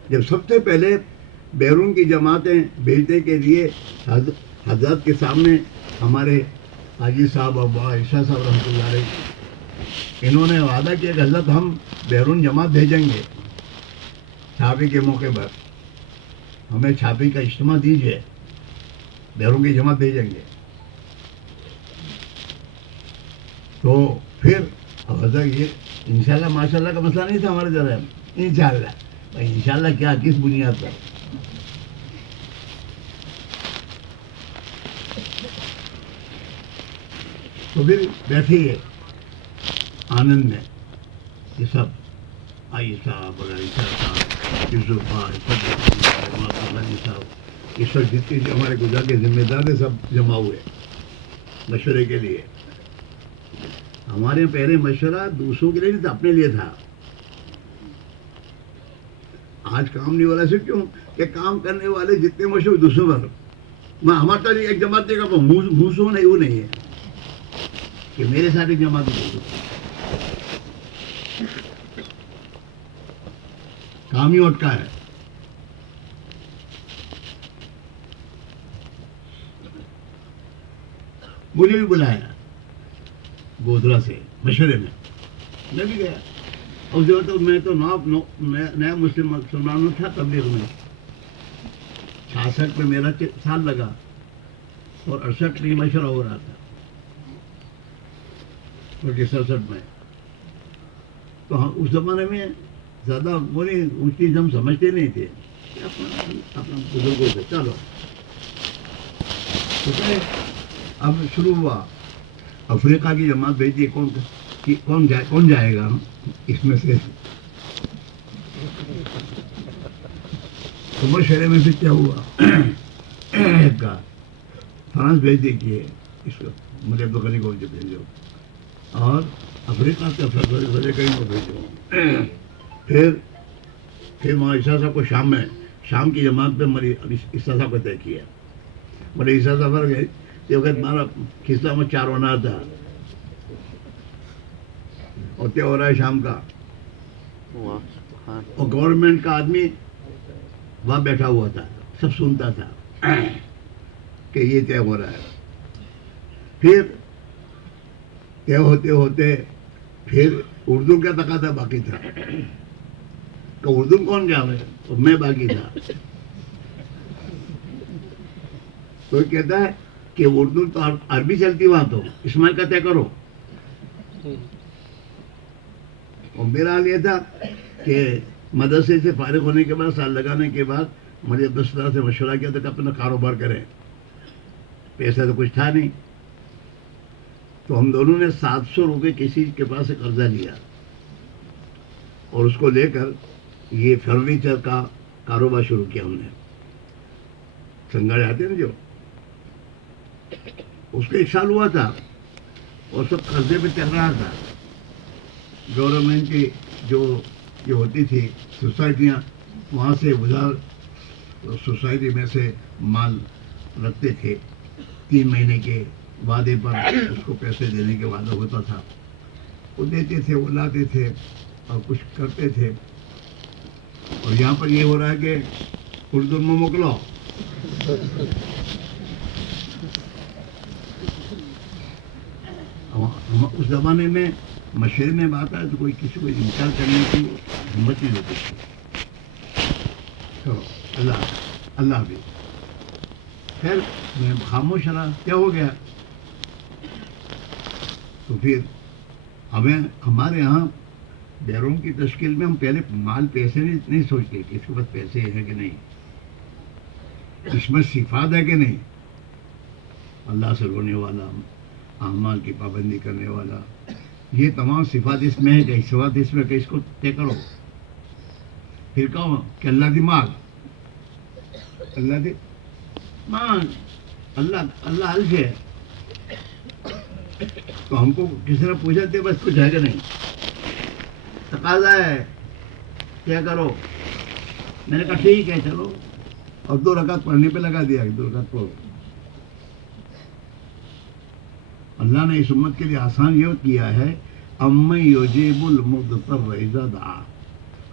جب سب سے پہلے بیرون کی جماعتیں بھیجنے کے لیے حضرت کے سامنے ہمارے حاجی صاحب اور عائشہ صاحب رحمۃ اللہ علیہ انہوں نے وعدہ کیا کہ حضرت ہم بیرون جماعت بھیجیں گے چھاپی کے موقع پر، ہمیں چھاپی کا اجتماع دیجیے، بیرون کی جماعت بھیجیں گے. تو پھر حضرت یہ انشاءاللہ ماشاءاللہ کا مسئلہ نہیں تھا ہمارے ذرا، انشاءاللہ انشاءاللہ کیا، کس بنیاد پر؟ تو پھر بیٹھیے آنند میں یہ سب آئی صاحب اور عائشہ صاحب، یوسف بھائی، صاحب، یہ سب جتنے ہمارے گجرات کے ذمہ دار تھے سب جمع ہوئے مشورے کے لیے. ہمارے پہلے مشورہ دوسروں کے لیے نہیں تھا، اپنے لیے تھا. آج کام نہیں والا صرف کیوں کہ کام کرنے والے جتنے مشورے دوسروں پر، میں ہمارا تو ایک جماعت دے گا منہ نہیں، وہ نہیں ہے کہ میرے ساتھ ایک جماعت دے. کام ہی اٹکا ہے. مجھے بھی بلایا گودرا سے مشورے میں بھی گیا. اور جو تو میں تو نیا مسلمان تھا تبلیغ میں. 66 میں میرا سال لگا اور 68 میں مشورہ ہو رہا تھا 67 میں. تو اس زمانے میں زیادہ وہ نہیں اس چیز ہم سمجھتے نہیں تھے. اپنا بزرگوں سے چلو اب شروع ہوا. افریقہ کی جماعت بھیجی. کون جائے گا اس میں سے؟ تو مشورے میں سے کیا ہوا کا فرانس بھیج دی کہ اس کو مجھے بکری کو بھیجو اور افریقہ سے کہیں کو بھیجو. پھر وہاں عیسیٰ صاحب کو شام کی جماعت پہ عیسیٰ صاحب کو طے کیا. بولے عیسیٰ صاحب گئے یہ وقت ہمارا قصہ میں 4 ہونا تھا اور طے ہو رہا ہے شام کا. اور گورنمنٹ کا آدمی وہاں بیٹھا ہوا تھا سب سنتا تھا کہ یہ طے ہو رہا ہے. پھر طے ہوتے ہوتے پھر اردو کا تقاضا باقی تھا کہ اردو کون جاوے اور میں باقی تھا. تو کہتا ہے کہ اردو تو عربی چلتی وہاں تو اسماعیل کا طے کرو. اور میرا حال یہ تھا کہ مدرسے سے فارغ ہونے کے بعد سال لگانے کے بعد مجھے دوستوں سے مشورہ کیا تھا کہ اپنا کاروبار کریں. پیسہ تو کچھ تھا نہیں. تو ہم دونوں نے 700 روپے کسی کے پاس سے قرضہ لیا اور اس کو لے کر یہ فرنیچر کا کاروبار شروع کیا. ہم نے سنگاڑے آتے ہیں نا جو اس کا 1 سال ہوا تھا اور سب قرضے پہ چل رہا تھا. گورنمنٹ کی جو ہوتی تھی سوسائٹیاں وہاں سے ادھار سوسائٹی میں سے مال رکھتے تھے. 3 مہینے کے وعدے پر اس کو پیسے دینے کے وعدہ ہوتا تھا. وہ دیتے تھے وہ لاتے تھے اور کچھ کرتے تھے. اور یہاں پر یہ ہو رہا ہے کہ اردو میں موکلو. اس زمانے میں مشورے میں بات آئے تو کوئی کسی کو انکار کرنے کی ہمت نہیں دیتی تھی. تو اللہ بھی خیر میں خاموش رہا. کیا ہو گیا؟ تو پھر ہمارے یہاں بیرون کی تشکیل میں ہم پہلے مال پیسے نہیں سوچتے کہ اس کے پاس پیسے ہیں کہ نہیں, اس میں صفات ہے کہ نہیں. اللہ سے رونے والا, اعمال کی پابندی کرنے والا, یہ تمام صفات اس میں ہے کہ صفات اس میں کہ اس کو طے کرو. پھر کہو کہ اللہ دی مانگ, اللہ دی مانگ, اللہ الف ہے. تو ہم کو کسی نے پوچھا تھے بس کچھ ہے کہ نہیں, تقاضا ہے کیا کرو. میں نے کہا ٹھیک ہے چلو, اور 2 رکعت پڑھنے پہ لگا دیا. 2 رکعت پڑھو. اللہ نے اس امت کے لیے آسان یہ کیا ہے, اَمَّن یُجِیبُ الْمُضْطَرَّ اِذَا دَعَاهُ.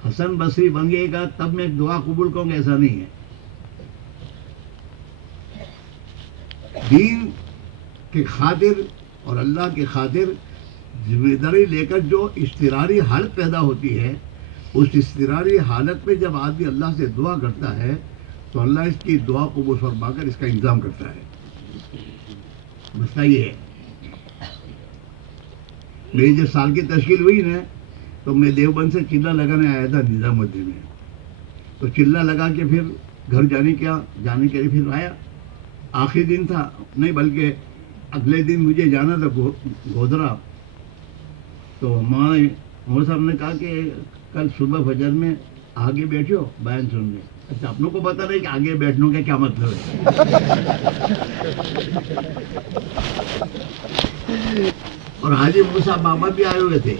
حسن بصری بن گئے گا تب میں دعا قبول کروں گا, ایسا نہیں ہے. دین کی خاطر اور اللہ کی خاطر ذمہ داری لے کر جو اضطراری حالت پیدا ہوتی ہے, اس اضطراری حالت میں جب آدمی اللہ سے دعا کرتا ہے تو اللہ اس کی دعا قبول فرما کر اس کا انتظام کرتا ہے. مسئلہ یہ ہے. میری جب سال کی تشکیل ہوئی نا تو میں دیوبند سے چلہ لگانے آیا تھا نظام الدین میں. تو چلہ لگا کے پھر گھر جانے کے لیے پھر آیا. آخری دن تھا, نہیں بلکہ اگلے دن مجھے جانا تھا گودرا. تو ہمارے مول صاحب نے کہا کہ کل صبح فجر میں آگے بیٹھو بیان سننے. اچھا, اپنوں کو پتہ نہیں کہ آگے بیٹھنے کا کیا مطلب ہے. اور حاجی موسیٰ بابا بھی آئے ہوئے تھے.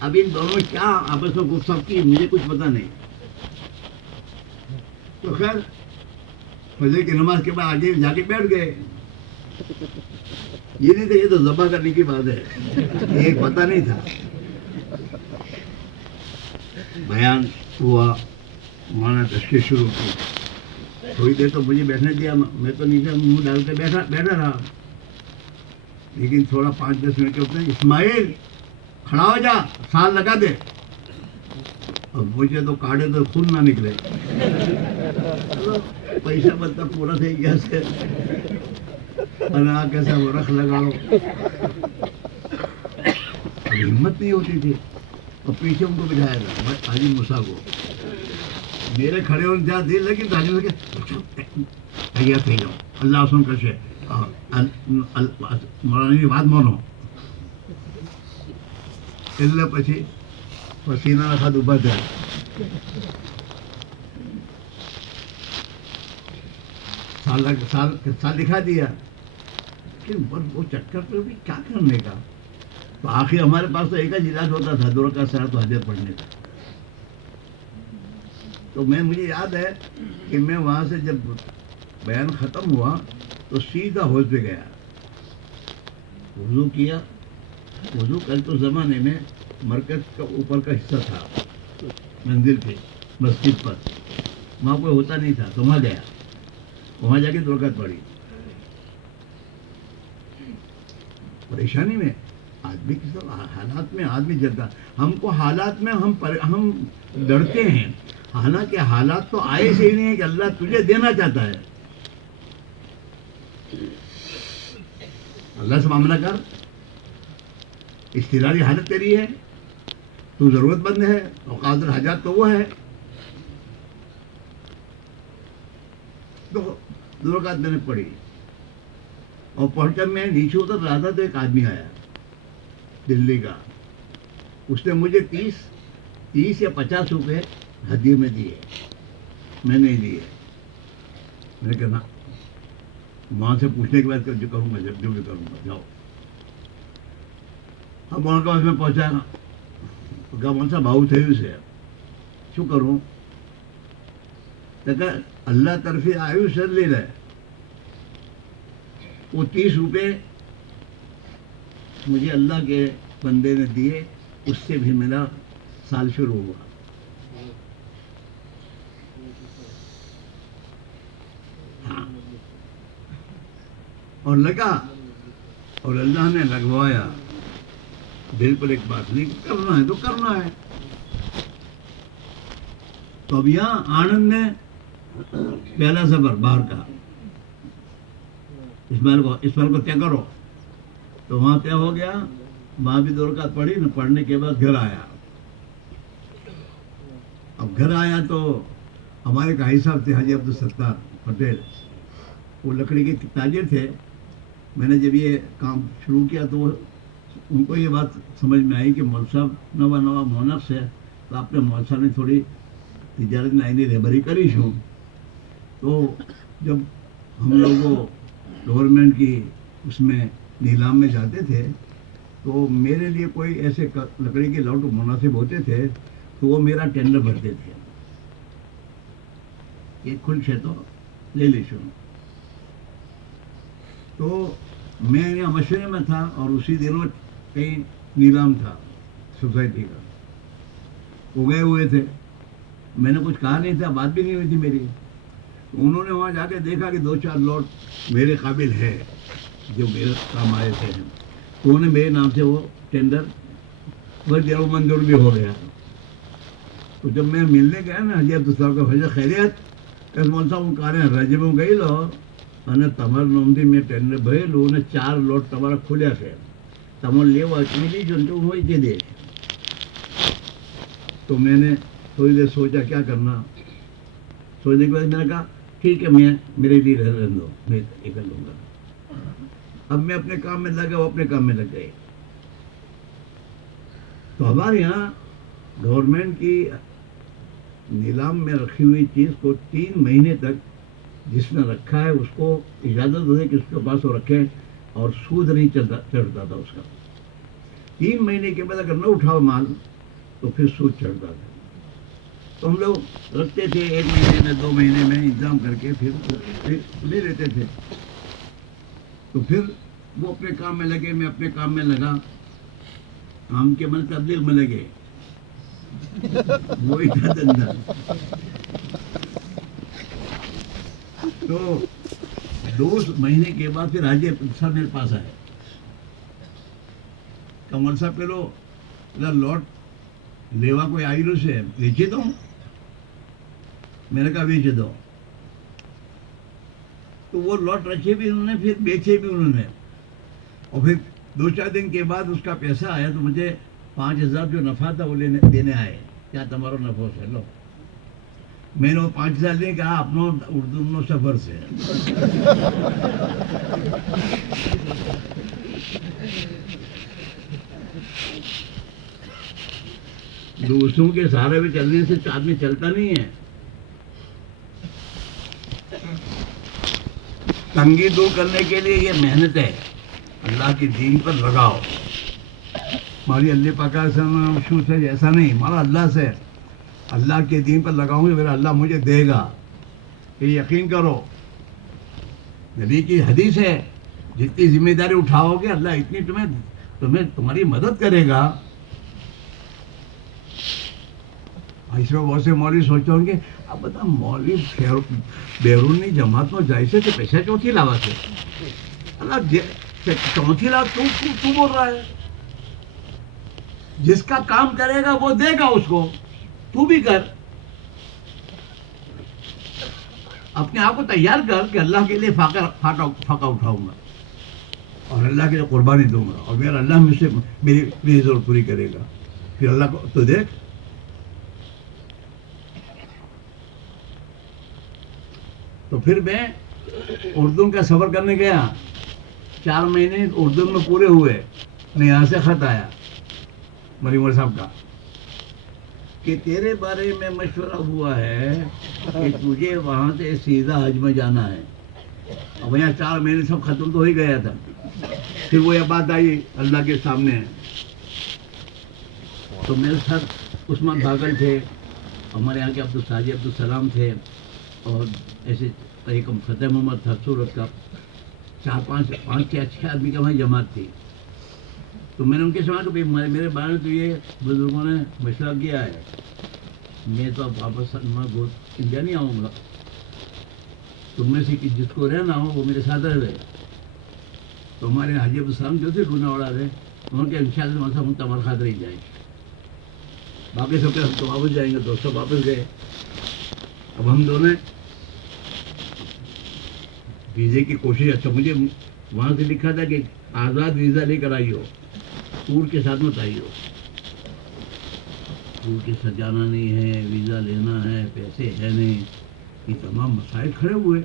اب ان دونوں کیا آپس میں گفتگو کی مجھے کچھ پتہ نہیں. تو خیر فجر کی نماز کے بعد آگے جا کے بیٹھ گئے. یہ نہیں تھا, یہ تو ذبح کرنے کی بات ہے, یہ پتہ نہیں تھا. بیان ہوا، مولانا تشریح شروع کی. تھوڑی دیر تو مجھے بیٹھنے دیا، میں تو نیچے منہ ڈال کے بیٹھا رہا. لیکن تھوڑا 5-10 منٹ کے ہوتے ہیں، اسماعیل کھڑا ہو جا، سال لگا دے. اب مجھے تو کاڑے تو خون نہ نکلے. پیسہ بنتا پورا تھے گیا سے کیسا وہ رکھ لگاؤ. اب ہمت نہیں ہوتی تھی. اور پیچھے ان کو بٹھایا تھا حاجی موسیٰ کو. میرے کھڑے ہونے جہاں دیر لگی تو حاجی تیار تھے جاؤ، اللہ حسن کرشے مولانا بات مانو. એટલે પછી પસીનાના ખાત ઊભા થયા. سال دکھا دیا کہ وہ چکر تو بھی کیا کرنے کا. تو آخر ہمارے پاس تو ایک ہی علاج ہوتا تھا، 2 رکعت صلاۃ حاجت پڑھنے کا. تو مجھے یاد ہے کہ میں وہاں سے جب بیان ختم ہوا تو سیدھا حوض پہ گیا، وضو کیا. وضو کل تو زمانے میں مرکز کا اوپر کا حصہ تھا منزل پہ مسجد پر، وہاں کوئی ہوتا نہیں تھا. تو وہاں گیا، وہاں جا کے 2 رکعت پڑھی. پریشانی میں آدمی کی حالات میں آدمی جلتا. ہم کو حالات میں ہم ڈرتے ہیں، حالانکہ حالات تو آئے سے ہی نہیں ہے کہ اللہ تجھے دینا چاہتا ہے. اللہ سے معاملہ کر، اضطراری حالت تیری ہے، تو ضرورت مند ہے، اور قادر حاجات تو وہ ہے. تو 2 رکعت میں نے پڑھی، اور پڑھ کر میں نیچے اتر رہا تھا تو ایک آدمی آیا دلی کا. اس نے مجھے 30 یا 50 روپے ہدیے میں دیے. میں نہیں دیے. میں نے کہا وہاں سے پوچھنے کے بعد جو کروں گا، جو بھی کروں گا جاؤ. اب وہاں کا میں پہنچا کہا کون سا بھاؤ تھے اسے شو کروں. تو کہا اللہ طرفی آئیو سر لے رہے. وہ 30 روپے مجھے اللہ کے بندے نے دیے، اس سے بھی میرا سال شروع ہوا. ہاں، اور لگا، اور اللہ نے لگوایا. بالکل ایک بات نہیں، کرنا ہے تو کرنا ہے. تو اب یہاں آنند نے پہلا سفر باہر کا، اسماعیل کو طے کرو. تو وہاں طے ہو گیا. وہاں بھی 2 رکعت پڑھی نہ. پڑھنے کے بعد گھر آیا. اب گھر آیا تو ہمارے قاضی صاحب تھے حاجی عبدالستار پٹیل، وہ لکڑی کے تاجر تھے. میں نے جب یہ کام شروع کیا تو ان کو یہ بات سمجھ میں آئی کہ مول صاحب نوا مونقص ہے، تو آپ نے مول صاحب نے تھوڑی تجارت میں آئینی رہبری کری شو. تو جب ہم لوگ گورنمنٹ کی اس میں نیلام میں جاتے تھے تو میرے لیے کوئی ایسے لکڑی کے لاٹ مناسب ہوتے تھے تو وہ میرا ٹینڈر بھرتے تھے. ایک کھل سے تو لے لی شو. تو میں یہاں مشورے میں تھا، اور اسی دنوں کہیں نیلام تھا سوسائٹی کا، وہ گئے ہوئے تھے. میں نے کچھ کہا نہیں تھا، بات بھی نہیں ہوئی تھی میری. انہوں نے وہاں جا کے دیکھا کہ 2-4 لاٹ میرے قابل ہے جو میرے کام آئے تھے. تو انہوں نے میرے نام سے وہ ٹینڈر وہ منظور بھی ہو گیا. تو جب میں ملنے گیا نا حاجی عبدالصاحب کا بھائی خیریت مول صاحب کہا رجب میں گئی لو અને તમારા નામથી મેં ટેન્ડર ભરેલું અને 4 લોટ તમારા ખુલ્યા છે, તમારે લેવા એટલી દીજો ને તો હું દે દે. تو میں نے تھوڑی دیر سوچا کیا کرنا. سوچنے کے بعد میں نے کہا ٹھیک ہے میں میرے لیے رہنے دو، میں یہ کر لوں گا. اب میں اپنے کام میں لگا، وہ اپنے کام میں لگ گئے. تو ہمارے یہاں گورنمنٹ کی نیلام میں رکھی ہوئی چیز کو 3 مہینے تک جس نے رکھا ہے اس کو اجازت ہے کہ اس کے پاس وہ رکھے، اور سود نہیں چڑھتا تھا اس کا. 3 مہینے کے بعد اگر نہ اٹھاؤ مال تو پھر سود چڑھتا تھا. تو ہم لوگ رکھتے تھے 1 مہینے میں 2 مہینے میں انتظام کر کے پھر لے لیتے تھے. تو پھر وہ اپنے کام میں لگے، میں اپنے کام میں لگا. ہم کے من تبلیغ میں لگے. وہی تھا دندا. تو 2 مہینے کے بعد پھر حاجی صاحب میرے پاس آئے. کمل صاحب پہلو لوٹ لیوا کوئی آئیلو سے بیچے دو. میں نے کہا بیچے دو. تو وہ لوٹ رکھے بھی انہوں نے, پھر بیچے بھی انہوں نے. اور پھر 2-4 دن کے بعد اس کا پیسہ آیا تو مجھے 5,000 جو نفع تھا وہ دینے آئے. کیا تمہارا نفع ہے لو. میں نے وہ 5,000 لے کہا اپنا اردو سفر سے. دوسروں کے سہارے پہ چلنے سے آدمی چلتا نہیں ہے. تنگی دور کرنے کے لیے یہ محنت ہے. اللہ کی دین پر لگاؤ. ہماری اللہ پاک سے ایسا نہیں, ہمارا اللہ سے. اللہ کے دین پر لگاؤں گے پھر اللہ مجھے دے گا. یہ یقین کرو. نبی کی حدیث ہے, جتنی ذمہ داری اٹھاؤ گے اللہ اتنی تمہاری مدد کرے گا. اس میں بہت سے مولوی سوچتے ہوں گے اب بتا مولوی بیرونی جماعت میں جائے تو پیسہ چوتھی لاوا سے اللہ چوتھی لاو تو بول رہا ہے. جس کا کام کرے گا وہ دے گا اس کو. تو بھی کر, اپنے آپ کو تیار کر کہ اللہ کے لیے فاقہ اٹھاؤں گا اور اللہ کے لیے قربانی دوں گا اور میرا اللہ مجھ سے میری ضرورت پوری کرے گا. پھر اللہ کو تو دیکھ. تو پھر میں اردو کا سفر کرنے گیا. 4 مہینے اردو میں پورے ہوئے. میں یہاں سے خط آیا مری عمر صاحب کا کہ تیرے بارے میں مشورہ ہوا ہے کہ تجھے وہاں سے سیدھا حج میں جانا ہے. اب یہاں 4 مہینے سب ختم تو ہو ہی گیا تھا. پھر وہ یہ بات آئی اللہ کے سامنے. تو میرے ساتھ عثمان بھاگل تھے, ہمارے یہاں کے عبدالسلام تھے, اور ایسے ایک فتح محمد تھا سورت کا. 4-5 آدمی کا وہاں جماعت تھی. تو میں نے ان کے سمجھا کہ میرے بارے میں تو یہ بزرگوں نے مشورہ کیا ہے, میں تو اب واپس انڈیا نہیں آؤں گا. تم میں سے جس کو رہنا ہو وہ میرے ساتھ رہے. تو ہمارے حاجی عبدالسلام جو تھے گنا والا رہے, انہوں نے ان شاء اللہ ہم تمہارے ساتھ رہ جائیں گے. باقی سب کے ہم تو واپس جائیں گے. تو سب واپس گئے. اب ہم دونوں ویزے کی کوشش. اچھا مجھے وہاں سے لکھا تھا کہ آزاد ویزا لے کر آئی ہو, ٹور کے ساتھ مت آئی ہو. ٹور کے ساتھ جانا نہیں ہے, ویزا لینا ہے, پیسے ہے نہیں, یہ تمام مسائل کھڑے ہوئے.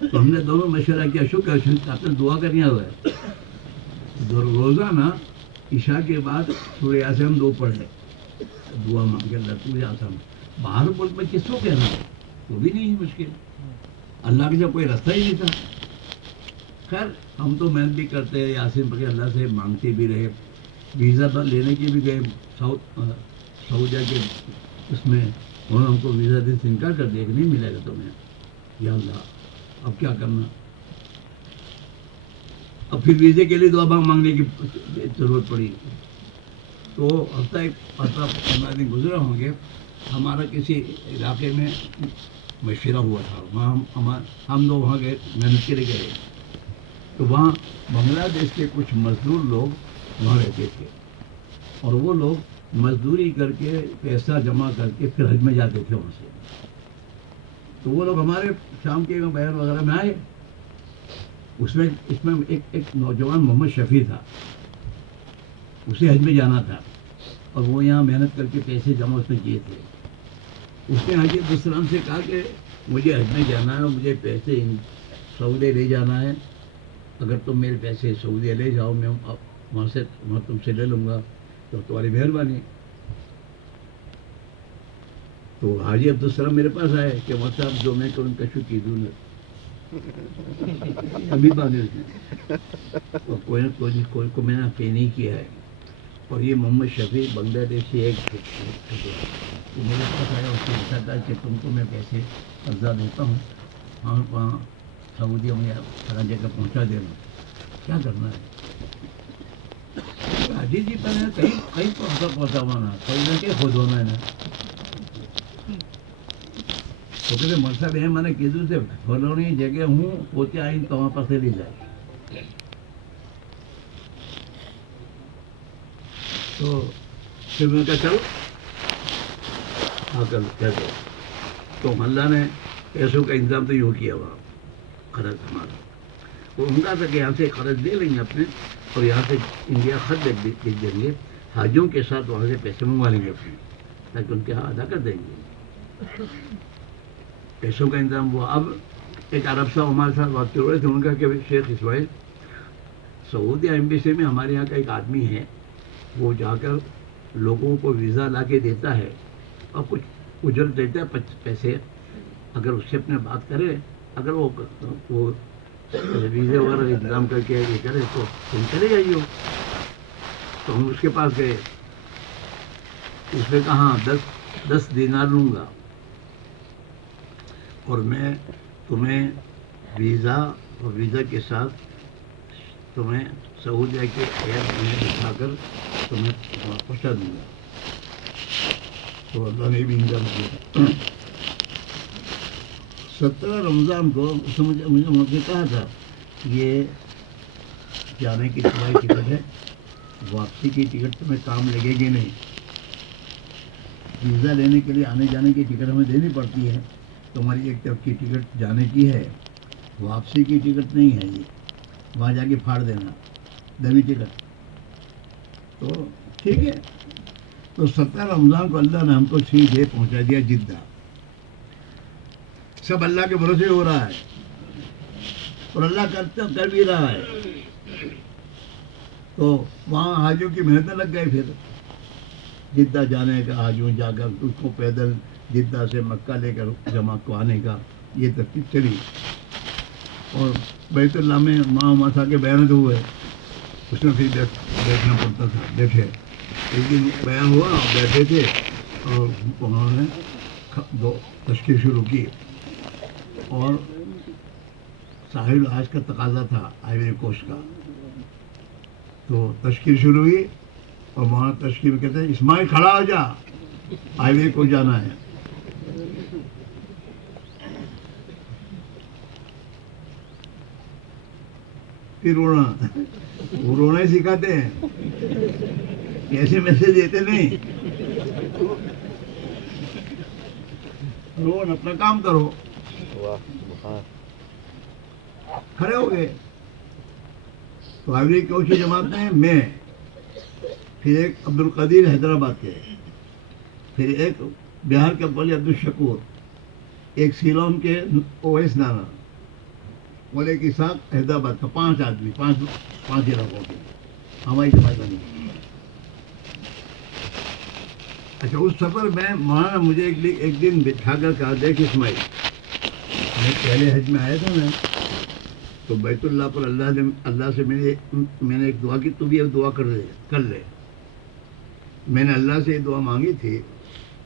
تو ہم نے دونوں مشورہ کیا. شکر آپ نے دعا کرنی ہے. روزانہ عشاء کے بعد سورہ یاسین 2 پڑھے, دعا مانگ کے اللہ تو آسان. باہر ملک میں کس کو کہنا, وہ بھی نہیں ہے مشکل. اللہ کے جب کوئی راستہ ہی نہیں تھا. خیر ہم تو محنت بھی کرتے ہیں یاسین پڑھ کے اللہ سے مانگتے بھی رہے. ویزا پر لینے کے بھی گئے سعودیہ کے اس میں, انہوں نے ہم کو ویزا دے سے انکار کر دیا کہ نہیں ملے گا تمہیں. یا اللہ اب کیا کرنا. اب پھر ویزے کے لیے دعا مانگنے کی ضرورت پڑی. تو ہفتہ 15 دن گزرے ہوں گے. ہمارا کسی علاقے میں مشورہ ہوا تھا, وہاں ہم لوگ وہاں گئے, محنت کے لیے گئے. تو وہاں بنگلہ دیش کے کچھ مزدور لوگ وہاں رہتے تھے, اور وہ لوگ مزدوری کر کے پیسہ جمع کر کے پھر حج میں جاتے تھے وہاں سے. تو وہ لوگ ہمارے شام کے بیان وغیرہ میں آئے. اس میں ایک نوجوان محمد شفیع تھا, اسے حج میں جانا تھا, اور وہ یہاں محنت کر کے پیسے جمع اس میں کیے تھے. اس نے حاجی عبدالسلام سے کہا کہ مجھے حج میں جانا ہے اور مجھے پیسے سعودیہ لے جانا ہے. اگر تم میرے پیسے سعودیہ لے جاؤ, میں وہاں تم سے لے لوں گا, تو تمہاری مہربانی. تو حاجی عبدالسلام میرے پاس آئے کہ وہ صاحب جو میں کروں کشو کی دوں ابھی بات کوئی کو میں نے پے نہیں کیا ہے. اور یہ محمد شفیع بنگلہ دیش سے ایک میرے پاس آیا, اس نے لکھا تھا کہ تم کو میں پیسے قرضہ دیتا ہوں, وہاں سعودیہ میں ہر جگہ پہنچا دینا, کیا کرنا ہے. حاجی جی پہلے کہیں پہنچا ہونا کہیں کہ خود ہونا ہے تو کہتے مرسا بہن میں نے کیدوں سے فلونی جگہ ہوں پوتے آئیں تو وہاں پر سے لے جائے تو پھر میں کہا چل آ کر کہتے تو اللہ نے پیسوں کا انتظام تو یوں کیا ہوا قرض ہمارا وہ ان کا تھا کہ یہاں سے قرض دے لیں گے اپنے اور یہاں سے انڈیا خط لکھ دیں گے حاجیوں کے ساتھ وہاں سے پیسے منگوا لیں گے اپنے تاکہ ان کے ہاں ادا کر دیں گے پیسوں کا انتظام ہوا اب ایک عرب صاحب ہمارے ساتھ بات کر رہے تھے ان کا کہ شیخ اسماعیل سعودی ایمبیسی میں ہمارے یہاں کا ایک آدمی ہے وہ جا کر لوگوں کو ویزا لا کے دیتا ہے اور کچھ اجرت دیتا ہے پیسے اگر اس سے اپنے بات کرے اگر وہ ویزے وغیرہ انتظام کر کے یہ کرے تو تم چلے جائیے تو ہم اس کے پاس گئے اس نے کہا 10 دینار لوں گا اور میں تمہیں ویزا اور ویزا کے ساتھ تمہیں سعودیہ کے ایئر میں بٹھا کر تمہیں پہنچا دوں گا تو اللہ نے بھی انتظام کیا 17 رمضان کو مجھے کہا تھا یہ جانے کی تمہاری ٹکٹ ہے واپسی کی ٹکٹ تمہیں کام لگے گی نہیں ویزا لینے کے لیے آنے جانے کی ٹکٹ ہمیں دینی پڑتی ہے تمہاری ایک طرف کی ٹکٹ جانے کی ہے واپسی کی ٹکٹ نہیں ہے یہ وہاں جا کے پھاڑ دینا دمی ٹکٹ تو ٹھیک ہے تو 17 رمضان کو اللہ نے ہم کو سیدھے پہنچا دیا جدہ سب اللہ کے بھروسے ہو رہا ہے اور اللہ کر بھی رہا ہے تو وہاں حاجیوں کی محنتیں لگ گئی پھر جدہ جانے کا حاجیوں جا کر اس کو پیدل جدہ سے مکہ لے کر جماعت کو آنے کا یہ ترتیب چلی اور بیت اللہ میں ماں مسا کے بیان ہوئے اس میں پھر بیٹھنا پڑتا تھا بیٹھے ایک دن بیان ہوا بیٹھے تھے اور انہوں نے تشکیل شروع کی اور ساحل آج کا تقاضا تھا آئیوری کوسٹ کا تو تشکیل شروع ہوئی اور وہاں تشکیل کہتے ہیں اسماعیل کھڑا ہو جا آئیوری کوسٹ جانا ہے پھر رونا ہی سکھاتے ہیں ایسے میسج دیتے نہیں رو اپنا کام کرو کھڑے ہو گئے تو آئیوری کوسٹ کی جماعت میں پھر ایک عبد القدیر حیدرآباد کے پھر ایک بہار کے پولی عبد الشکور ایک سیلون کے اویس نانا اور ایک اسحاق حیدرآباد کا 5 آدمی 5 علاقوں کے ہماری جماعت نہیں اچھا اس سفر میں وہاں مجھے ایک دن بٹھا کر کہا دیکھ اسماعیل میں پہلے حج میں آیا تھا نا تو بیت اللہ پر اللہ سے میں نے ایک دعا کی تو بھی ایک دعا کر لے میں نے اللہ سے یہ دعا مانگی تھی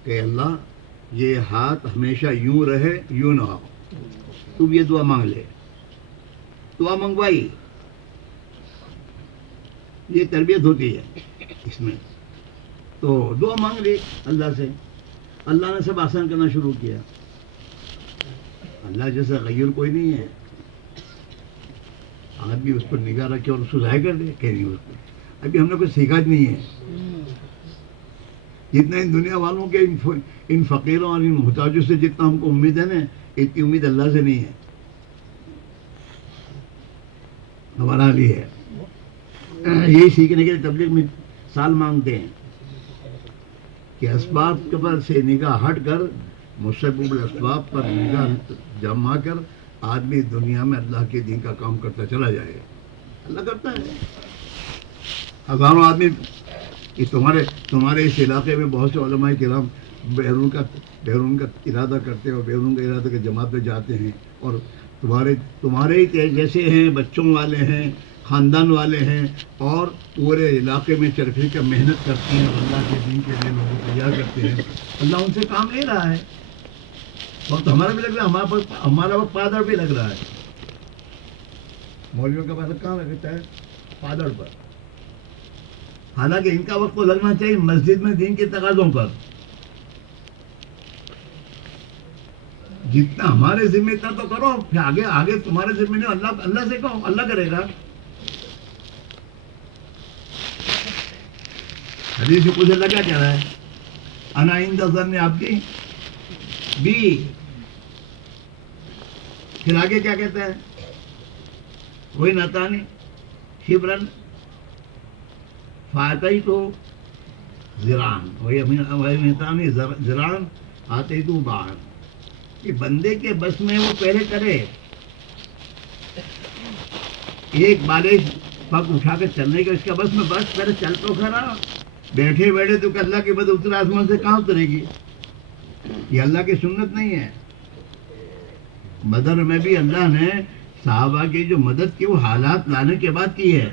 کہ اللہ یہ ہاتھ ہمیشہ یوں رہے یوں نہ ہو تو بھی یہ دعا مانگ لے دعا منگوائی یہ تربیت ہوتی ہے اس میں تو دعا مانگ لی اللہ سے اللہ نے سب آسان کرنا شروع کیا اللہ جیسا غیر کوئی نہیں ہے آدمی اس پر نگاہ رکھے اور اس کو ضائع کر دے کہ نہیں اس کو ابھی ہم نے کچھ سیکھا نہیں ہے جتنا ان دنیا والوں کے ان فقیروں اور ان محتاجوں سے جتنا ہم کو امید ہے نا اتنی امید اللہ سے نہیں ہے ہمارا حال یہ ہے یہی سیکھنے کے لیے تبلیغ میں سال مانگتے ہیں کہ اسباب پر سے نگاہ ہٹ کر مسبب الاسباب پر نگاہ جما کر آدمی دنیا میں اللہ کے دین کا کام کرتا چلا جائے اللہ کرتا ہے ہزاروں آدمی کہ تمہارے اس علاقے میں بہت سے علماء کرام بیرون کا ارادہ کرتے ہیں اور بیرون کا ارادہ کے جماعت میں جاتے ہیں اور تمہارے ہی جیسے ہیں بچوں والے ہیں خاندان والے ہیں اور پورے علاقے میں چرخی کا محنت کرتے ہیں اور اللہ کے دین کے لیے لوگوں کو تیار کرتے ہیں اللہ ان سے کام لے رہا ہے اور تو ہمارا بھی لگ رہا ہے ہمارا وقت پادر بھی لگ رہا ہے مولویوں کا پادر کہاں لگتا ہے پادر پر حالانکہ ان کا وقت تو لگنا چاہیے مسجد میں دین کے تقاضوں پر. جتنا ہمارے ذمہ اتنا تو کرو، پھر آگے آگے تمہارے ذمہ نہیں، اللہ سے کہو، اللہ کرے گا. حدیث سے کچھ اللہ کیا کہہ رہا ہے؟ انا عند ظن عبدی بی. پھر آگے کیا کہتا ہے؟ وہی نتانی شبرن فاتحی تو زران، وہی نتانی زران آتے تو باہر. کہ بندے کے بس میں وہ پہلے کرے. ایک بالش پگ اٹھا کے چلنے کے اس کا بس میں، بس پہلے چل تو کھڑا. بیٹھے بیٹھے تو کہ اللہ کی مدد اترے آسمان سے کہاں اترے گی؟ یہ اللہ کی سنت نہیں ہے. بدر میں بھی اللہ نے صحابہ کی جو مدد کی وہ حالات لانے کے بعد کی ہے.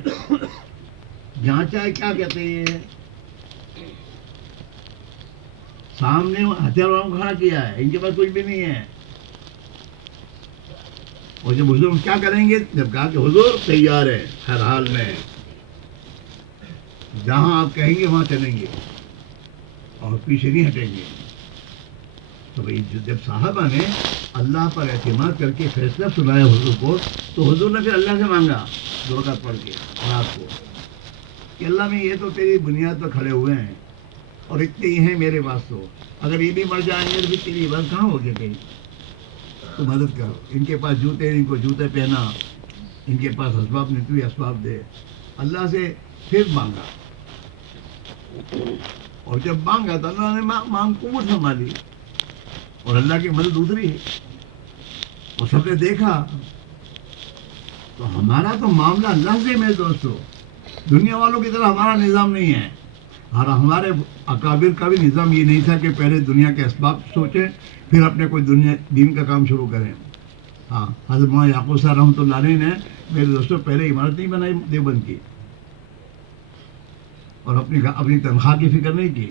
جانچا ہے کیا کہتے ہیں، سامنے ہتھیاروں کو کھڑا کیا ہے، ان کے پاس کچھ بھی نہیں ہے. اور جب حضور کیا کریں گے؟ جب کہا کہ حضور تیار ہے ہر حال میں، جہاں آپ کہیں گے وہاں چلیں گے اور پیچھے نہیں ہٹیں گے. تو بھائی جب صحابہ نے اللہ پر اعتماد کر کے فیصلہ سنایا حضور کو، تو حضور نے پھر اللہ سے مانگا 2 رکعت پڑھ کے رات کو کہ اللہ میں یہ تو تیری بنیاد پر کھڑے ہوئے ہیں اور اتنے ہی ہیں میرے پاس، تو اگر یہ بھی مر جائیں گے تو پھر تیری عبادت کہاں ہوگی کہیں؟ تو مدد کر. ان کے پاس جوتے، ان کو جوتے پہنا، ان کے پاس اسباب نہیں، تو یہ اسباب دے. اللہ سے پھر مانگا، اور جب مانگا تو اللہ نے مانگ قوت سنبھالی اور اللہ کی مدد اتری اور سب نے دیکھا. تو ہمارا تو معاملہ اللہ سے میرے دوستو، دنیا والوں کی طرح ہمارا نظام نہیں ہے. اور ہمارے اکابر کا بھی نظام یہ نہیں تھا کہ پہلے دنیا کے اسباب سوچیں پھر اپنے کوئی دین کا کام شروع کریں. ہاں، حضرت مولانا یعقوب صاحب رحمۃ اللہ علیہ نے میرے دوستوں پہلے عمارت نہیں بنائی دیوبند کی، اور اپنی تنخواہ کی فکر نہیں کی.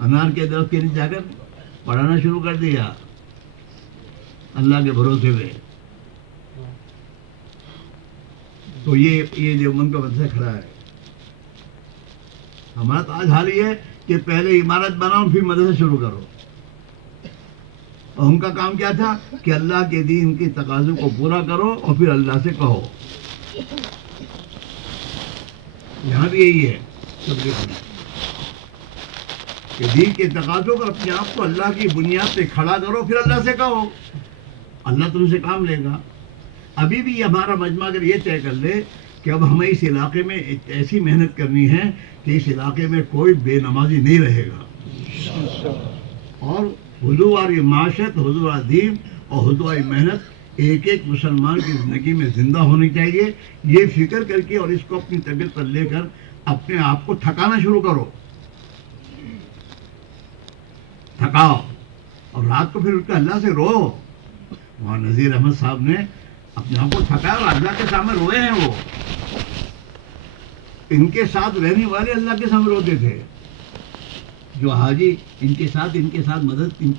انار کے درخت کے نیچے جا کر پڑھانا شروع کر دیا اللہ کے بھروسے پہ. تو یہ دیوبند کا مدرسہ کھڑا ہے. ہمارا تو آج حال یہ ہے کہ پہلے عمارت بناؤ پھر مدرسہ شروع کرو. اور ان کا کام کیا تھا کہ اللہ کے دین کی تقاضوں کو پورا کرو اور پھر اللہ سے کہو. یہاں بھی یہی ہے کہ دین کے تقاضوں پر اپنے آپ کو اللہ کی بنیاد پہ کھڑا کرو، پھر اللہ سے کہو، اللہ تم سے کام لے گا. ابھی بھی ہمارا مجمع اگر یہ طے کر لے کہ اب ہمیں اس علاقے میں ایسی محنت کرنی ہے کہ اس علاقے میں کوئی بے نمازی نہیں رہے گا، اور حضور معاشرت، حضور دین اور حضور محنت ایک ایک مسلمان کی زندگی میں زندہ ہونی چاہیے. یہ فکر کر کے اور اس کو اپنی طبیعت پر لے کر اپنے آپ کو تھکانا شروع کرو. تھکاؤ اور رات کو پھر اٹھ کے اللہ سے رو. وہاں نذیر احمد صاحب نے اپنے آپ کو تھکایا اور اللہ کے سامنے روئے ہیں. وہ ان کے ساتھ رہنے والے اللہ کے سامنے روتے تھے. جو حاجی ان کی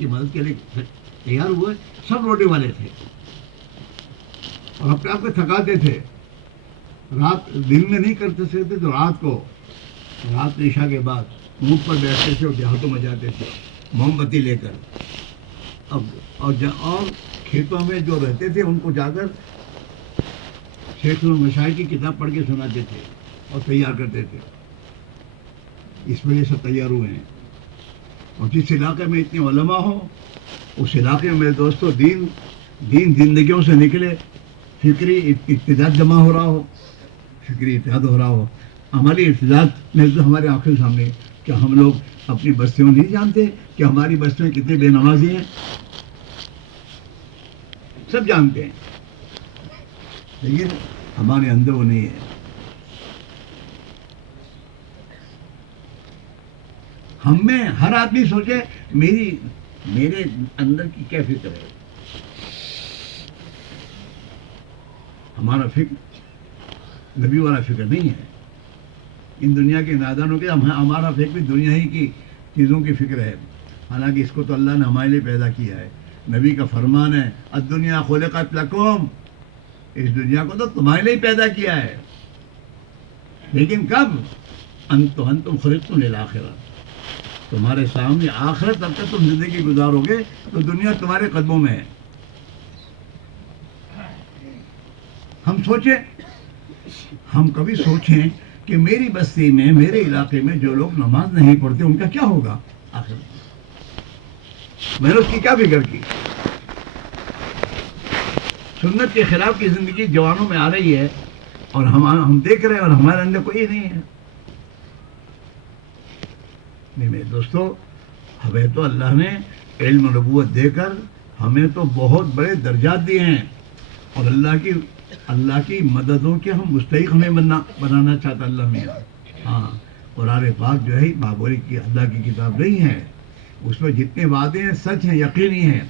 مدد کے لیے تیار ہوئے سب رونے والے تھے اور اپنے آپ کو تھکاتے تھے. رات دن میں نہیں کرتے سکتے تو رات عشاء کے بعد اونٹ پر بیٹھتے تھے اور دیہاتوں میں جاتے تھے موم بتی لے کر. اور کھیتوں میں جو رہتے تھے ان کو جا کر شیخ المشائخ کی کتاب پڑھ کے سناتے تھے اور تیار کرتے تھے. اس وجہ سے تیار ہوئے ہیں. اور جس علاقے میں اتنے علماء ہو اس علاقے میں میرے دوستوں دین زندگیوں سے نکلے، فکری اتحاد جمع ہو رہا ہو، فکری اتحاد ہو رہا ہو. عملی اتحاد میں تو ہمارے آنکھوں سامنے کیا ہم لوگ اپنی بستیوں نہیں جانتے کہ ہماری بستیوں کتنے بے نمازی ہیں؟ سب جانتے ہیں، لیکن ہمارے اندر وہ نہیں ہے. ہم میں ہر آدمی سوچے میرے اندر کی کیا فکر ہے. ہمارا فکر نبی والا فکر نہیں ہے. ان دنیا کے نادانوں کے ہمارا فکر بھی دنیا ہی کی چیزوں کی فکر ہے. حالانکہ اس کو تو اللہ نے ہمارے لیے پیدا کیا ہے. نبی کا فرمان ہے الدنیا خلقت لکم، اس دنیا کو تو تمہارے لیے پیدا کیا ہے. لیکن کب؟ انتم خلقتم للآخرہ، تمہارے سامنے آخرت تب تک تم زندگی گزارو گے تو دنیا تمہارے قدموں میں ہے. ہم سوچیں، ہم کبھی سوچیں کہ میری بستی میں، میرے علاقے میں جو لوگ نماز نہیں پڑھتے ان کا کیا ہوگا آخر میں نے اس کی کیا فکر کی؟ سنت کے خلاف کی زندگی جوانوں میں آ رہی ہے اور ہم دیکھ رہے ہیں اور ہمارے اندر کوئی نہیں ہے. نہیں میرے دوستو، ہمیں تو اللہ نے علم و نبوت دے کر ہمیں تو بہت بڑے درجات دیے ہیں، اور اللہ کی مددوں کے ہم مستحق ہمیں بنانا چاہتا اللہ میاں. ہاں، قرآن پاک جو ہے بابوری کی اللہ کی کتاب نہیں ہے، اس میں جتنے وعدے ہیں سچ ہیں، یقینی ہیں.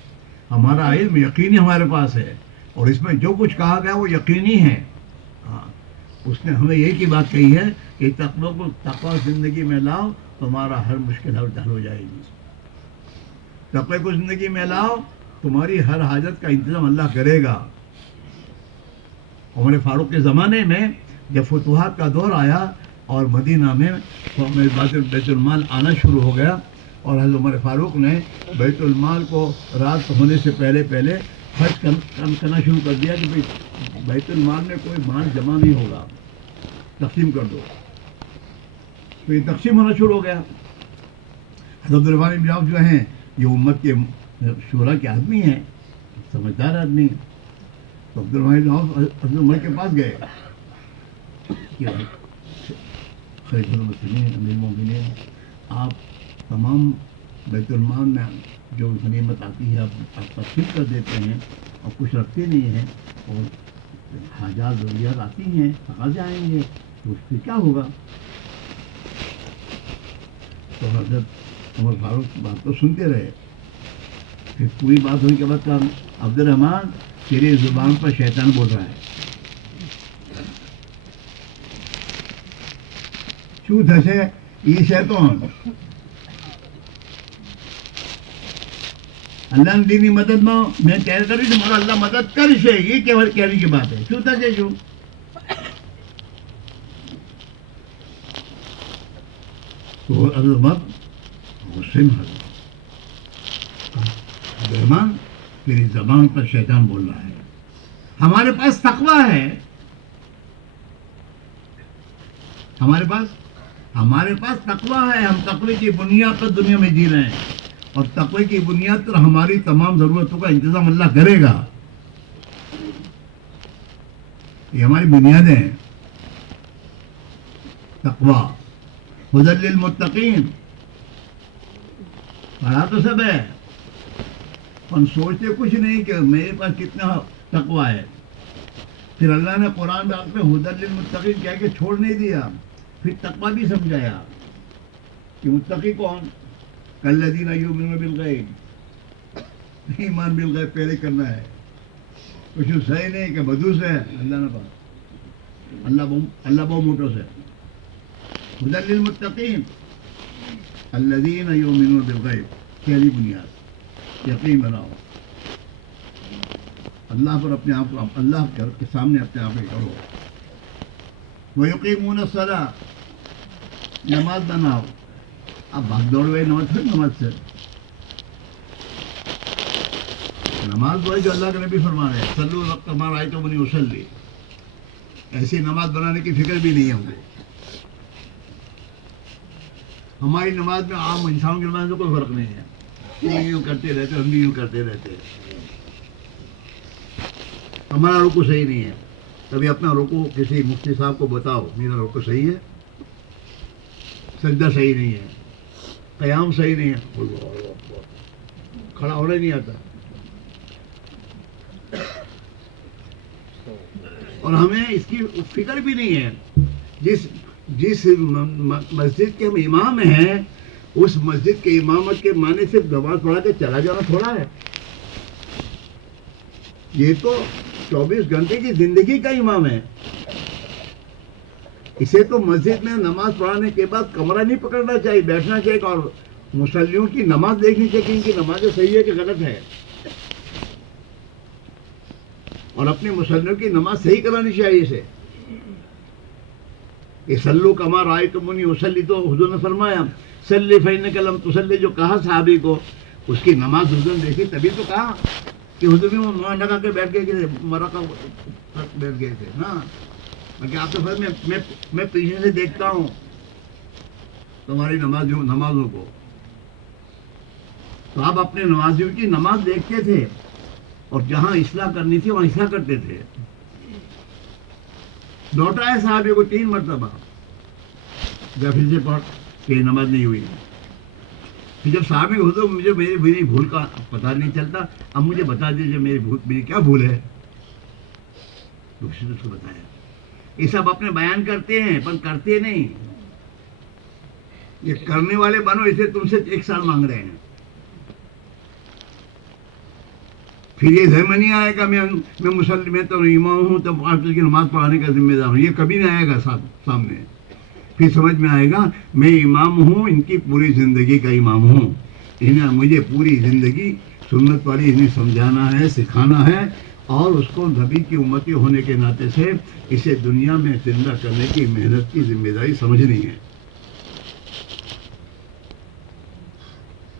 ہمارا علم یقینی ہمارے پاس ہے، اور اس میں جو کچھ کہا گیا وہ یقینی ہے. ہاں، اس نے ہمیں یہی کی بات کہی ہے کہ تقوی زندگی میں لاؤ، تمہارا ہر مشکل حل ہو جائے گی. تقوی کو زندگی میں لاؤ، تمہاری ہر حاجت کا انتظام اللہ کرے گا. عمر فاروق کے زمانے میں جب فتوحات کا دور آیا اور مدینہ میں بیت المال آنا شروع ہو گیا، اور حضرت عمر فاروق نے بیت المال کو رات ہونے سے پہلے خرچ کرنا شروع کر دیا کہ بیت المال میں کوئی مال جمع نہیں ہوگا، تقسیم کر دو. تو یہ تقسیم ہونا شروع ہو گیا. حضرت عبدالرحمن بن عوف جو ہیں یہ امت کے شورا کے آدمی ہیں، سمجھدار آدمی. تو عبدالرحمن بن عوف حضرت عمر کے پاس گئے کہ خلیفۃ المسلمین امیر المومنین، آپ تمام بیت المال میں جو غنیمت آتی ہے آپ تقسیم کر دیتے ہیں اور کچھ رکھتے نہیں ہیں، اور حاجات ضروریات آتی ہیں، تقاضے آئیں گے تو اس سے کیا ہوگا؟ تو حضرت عمر فاروق بات تو سنتے رہے. پھر پوری بات ہونے کے بعد کہا، عبدالرحمن تیری زبان پر شیطان بول رہا ہے. کیوں دھسے یہ شیطان؟ اللہ نے دینی مدد میں تیار کری تمہارا اللہ مدد کر سے، یہ کہنے کی بات ہے. کیوں دھسے کیوں؟ تو غصے میں عبدالرحمن تیری زبان پر شیطان بول رہا ہے. ہمارے پاس تقویٰ ہے، ہمارے پاس تقویٰ ہے. ہم تقوی کی بنیاد پر دنیا میں جی رہے ہیں، اور تقوی کی بنیاد پر ہماری تمام ضرورتوں کا انتظام اللہ کرے گا. یہ ہماری بنیادیں ہیں. تقویٰ ہدی للمتقین پڑھا تو سب ہے، ہم سوچتے کچھ نہیں کہ میرے پاس کتنا تقویٰ ہے. پھر اللہ نے قرآن میں آپ میں ہدی للمتقین کہہ کے چھوڑ نہیں دیا، پھر تقویٰ بھی سمجھایا کہ متقی کون؟ کالذین یؤمنون بالغیب، ایمان بالغیب پہلے کرنا ہے. کچھ صحیح نہیں کہ بدوس ہے اللہ نے پاس، اللہ بہت موٹو سے. ہدی للمتقین الذین یؤمنون بالغیب، پہلی بنیاد یقین بناؤ اللہ پر، اپنے آپ کو اللہ کے سامنے اپنے آپ کو کرو. وَيُقِيمُونَ الصَّلَاةَ، نماز بناؤ. اب بھاگ دوڑ گئے نماز سے. نماز وہ ہے جو اللہ کے نبی فرما رہے ہیں، صلوا کما رأیتمونی اصلی. ایسی نماز بنانے کی فکر بھی نہیں ہے ہم کو. ہماری نماز میں عام انسانوں کی نماز میں کوئی فرق نہیں ہے. وہ یوں کرتے رہتے، ہم بھی یوں کرتے رہتے. ہمارا رکوع صحیح نہیں ہے. کبھی اپنا رکوع کسی مفتی صاحب کو بتاؤ، میرا رکوع صحیح ہے، سجدہ صحیح نہیں ہے، قیام صحیح نہیں ہے، کھڑا ہونا ہی نہیں آتا. اور ہمیں اس کی فکر بھی نہیں ہے. جس مسجد کے ہم امام ہیں، اس مسجد کے امامت کے معنی صرف نماز پڑھا کے چلا جانا تھوڑا ہے. یہ تو 24 گھنٹے کی زندگی کا امام ہے. اسے تو مسجد میں نماز پڑھانے کے بعد کمرہ نہیں پکڑنا چاہیے، بیٹھنا چاہیے اور مصلیوں کی نماز دیکھنی چاہیے کہ ان کی نمازیں صحیح ہے کہ غلط ہے، اور اپنے مصلیوں کی نماز صحیح کرانی چاہیے اسے. کہ سلو کما رأیتمونی اصلی، تو حضور نے فرمایا صلی فإنک لم تصلی، جو کہا صحابی کو، اس کی نماز حضور نے دیکھی تبھی تو کہا کہ حضور بھی وہ لگا کے بیٹھ گئے کہ مرقہ بیٹھ گئے تھے نا. کہ آپ تو میں پیچھے سے دیکھتا ہوں تمہاری نمازوں کو، تو آپ اپنے نمازیوں کی نماز دیکھتے تھے اور جہاں اصلاح کرنی تھی وہاں اصلاح کرتے تھے. لوٹا ہے صحابی کو 3 مرتبہ، جب پھر سے پڑھ کہ نماز نہیں ہوئی. پھر جب صحابی ہو تو مجھے میری بھول کا پتہ نہیں چلتا، اب مجھے بتا دیجیے میری کیا بھول ہے. دوسرے نے اس کو بتایا. یہ سب اپنے بیان کرتے ہیں پر کرتے نہیں. یہ کرنے والے بنو، اسے تم سے 1 سال مانگ رہے ہیں. پھر یہ ذہن میں نہیں آئے گا میں مسلم میں تو امام ہوں تو آپ کی نماز پڑھانے کا ذمہ دار ہوں. یہ کبھی نہیں آئے گا سامنے. پھر سمجھ میں آئے گا میں امام ہوں، ان کی پوری زندگی کا امام ہوں. انہیں مجھے پوری زندگی سنت والی انہیں سمجھانا ہے، سکھانا ہے، اور اس کو نبی کی امتی ہونے کے ناطے سے اسے دنیا میں زندہ کرنے کی محنت کی ذمہ داری سمجھنی ہے.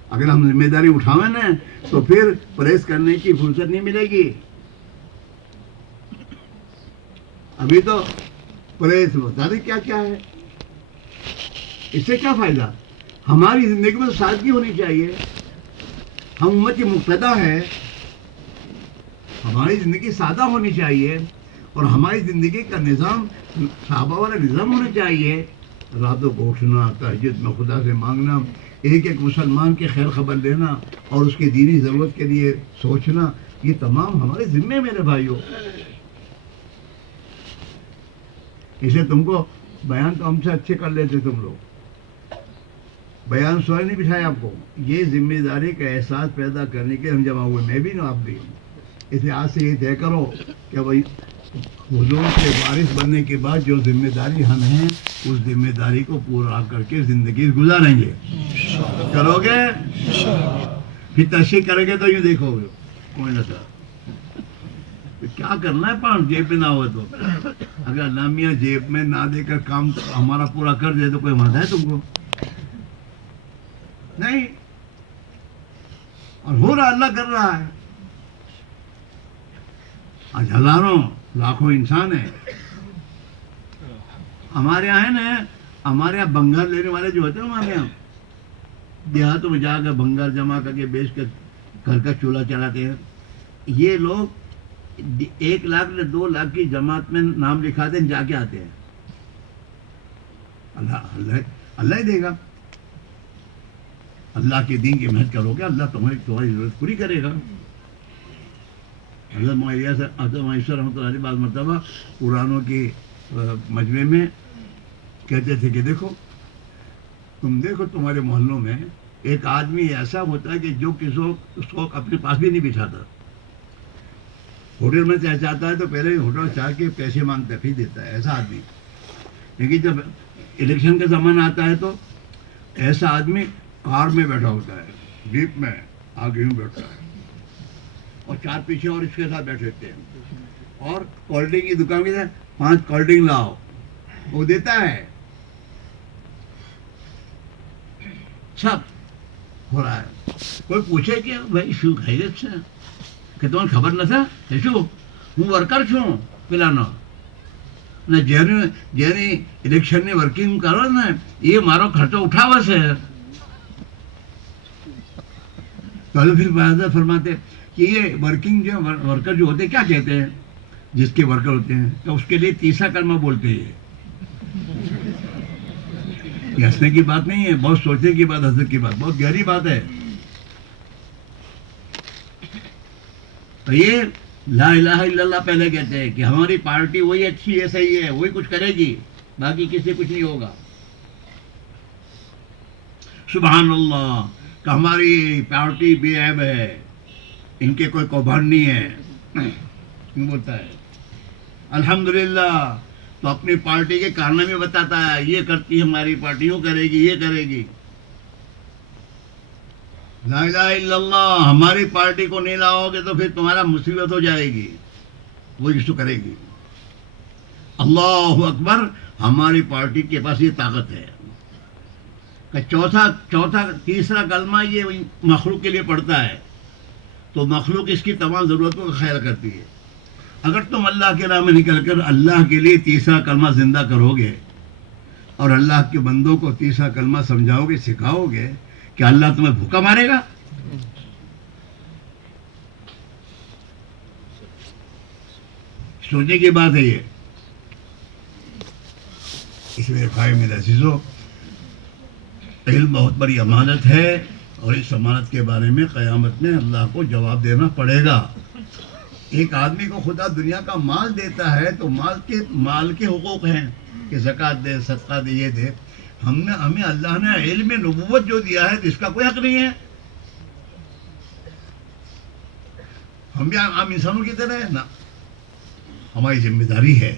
اگر ہم ذمہ داری اٹھاویں نا تو پھر پرہیز کرنے کی فرصت نہیں ملے گی. ابھی تو پرہیز بتا دیں کیا کیا ہے. اس سے کیا فائدہ؟ ہماری زندگی میں سادگی ہونی چاہیے. ہم امت کی مقتدا ہے، ہماری زندگی سادہ ہونی چاہیے، اور ہماری زندگی کا نظام صحابہ والا نظام ہونا چاہیے. راتوں کو اٹھنا، تہجد میں خدا سے مانگنا، ایک مسلمان کے خیر خبر لینا اور اس کی دینی ضرورت کے لیے سوچنا، یہ تمام ہمارے ذمے میرے بھائیوں. اسے تم کو بیان تو ہم سے اچھے کر لیتے تم لوگ، بیان سوائے نہیں بٹھایا آپ کو. یہ ذمہ داری کا احساس پیدا کرنے کے ہم جمع ہوئے، میں بھی نا آپ بھی. اسے آج سے یہ طے کرو کہ بھائی حضور کے وارث بننے کے بعد جو ذمہ داری ہم ہیں اس ذمہ داری کو پورا کر کے زندگی گزاریں گے. کرو گے؟ پھر تشریح کریں گے تو یوں دیکھو گے کوئی نہ تھا. کیا کرنا ہے پان جیب میں نہ ہو تو. اگر نامیہ جیب میں نہ دے کر کام ہمارا پورا کر دے تو کوئی مانتا ہے تم کو؟ نہیں. اور ہو رہا اللہ کر رہا ہے. آج ہزاروں لاکھوں انسان ہیں ہمارے یہاں ہے نا. ہمارے یہاں بنگال لینے والے جو ہوتے ہیں ہمارے یہاں دیہاتوں میں جا کر بنگال جمع کر کے بیچ کر گھر کا چولہا چلاتے ہیں. یہ لوگ 1 لاکھ یا 2 لاکھ کی جماعت میں نام لکھاتے ہیں، جا کے آتے ہیں. اللہ ہی دے گا. اللہ کے دین کی محنت کرو گے، اللہ تمہاری ضرورت پوری کرے گا. حضرت معیشہ رحمۃ اللہ علیہ بعض مرتبہ قرآنوں کی مجمع میں کہتے تھے کہ دیکھو تمہارے محلوں میں ایک آدمی ایسا ہوتا ہے کہ جو کسی اس کو اپنے پاس بھی نہیں بٹھاتا. ہوٹل میں چائے چاہتا ہے تو پہلے ہوٹل چاہ کے پیسے مانگتا ہے پھر دیتا ہے، ایسا آدمی. لیکن جب الیکشن کا زمانہ آتا ہے تو ایسا آدمی کار میں بیٹھا ہوتا ہے، جیپ میں آگے یوں بیٹھتا ہے اور 4 پیچھے اور اس کے ساتھ بیٹھے ہوتے ہیں. اور کولڈ ڈرنک کی دکان میں 5 کولڈ ڈرنک لاؤ، وہ دیتا ہے. سب ہو رہا ہے. کوئی پوچھے کہ بھائی شو خیریت سے کہ تمہیں خبر نہ تھا شو ہوں ورکر چھوں پلانا نہ جیری الیکشن نے ورکنگ کرو نا یہ مارو خرچہ اٹھاوا سے. تو پھر بعض فرماتے کہ یہ ورکنگ جو ورکر جو ہوتے کیا کہتے ہیں جس کے ورکر ہوتے ہیں تو اس کے لیے تیسرا کلمہ بولتے ہیں. یہ ہنسنے کی بات نہیں ہے، بہت سوچنے کی بات، حضرت کی بات، بہت گہری بات ہے. تو یہ لا الہ الا اللہ پہلے کہتے ہیں کہ ہماری پارٹی وہی اچھی ہے، صحیح ہے، وہی کچھ کرے گی، باقی کسی کچھ نہیں ہوگا. سبحان اللہ کہ ہماری پارٹی بے عیب ہے، ان کے کوئی کوبھاڑ نہیں ہے بولتا ہے. الحمدللہ تو اپنی پارٹی کے کارنامے بتاتا ہے، یہ کرتی ہے ہماری پارٹی، وہ کرے گی، یہ کرے گی. لا الہ الا اللہ ہماری پارٹی کو نہیں لاؤ گے تو پھر تمہارا مصیبت ہو جائے گی، وہ جس کو کرے گی. اللہ اکبر ہماری پارٹی کے پاس یہ طاقت ہے کہ تیسرا کلمہ یہ مخلوق کے لیے پڑھتا ہے تو مخلوق اس کی تمام ضرورتوں کا خیال کرتی ہے. اگر تم اللہ کے راہ میں نکل کر اللہ کے لیے تیسرا کلمہ زندہ کرو گے اور اللہ کے بندوں کو تیسرا کلمہ سمجھاؤ گے، سکھاؤ گے، کہ اللہ تمہیں بھوکا مارے گا؟ سوچنے کی بات ہے یہ. اس میں بھائی میرے عزیزو، علم بہت بڑی امانت ہے اور اس امانت کے بارے میں قیامت میں اللہ کو جواب دینا پڑے گا. ایک آدمی کو خدا دنیا کا مال دیتا ہے تو مال کے حقوق ہیں کہ زکوٰۃ دے، صدقہ دے، یہ دے. ہمیں اللہ نے علم نبوت جو دیا ہے اس کا کوئی حق نہیں ہے. ہم بھی عام انسانوں کی طرح ہے نا. ہماری ذمہ داری ہے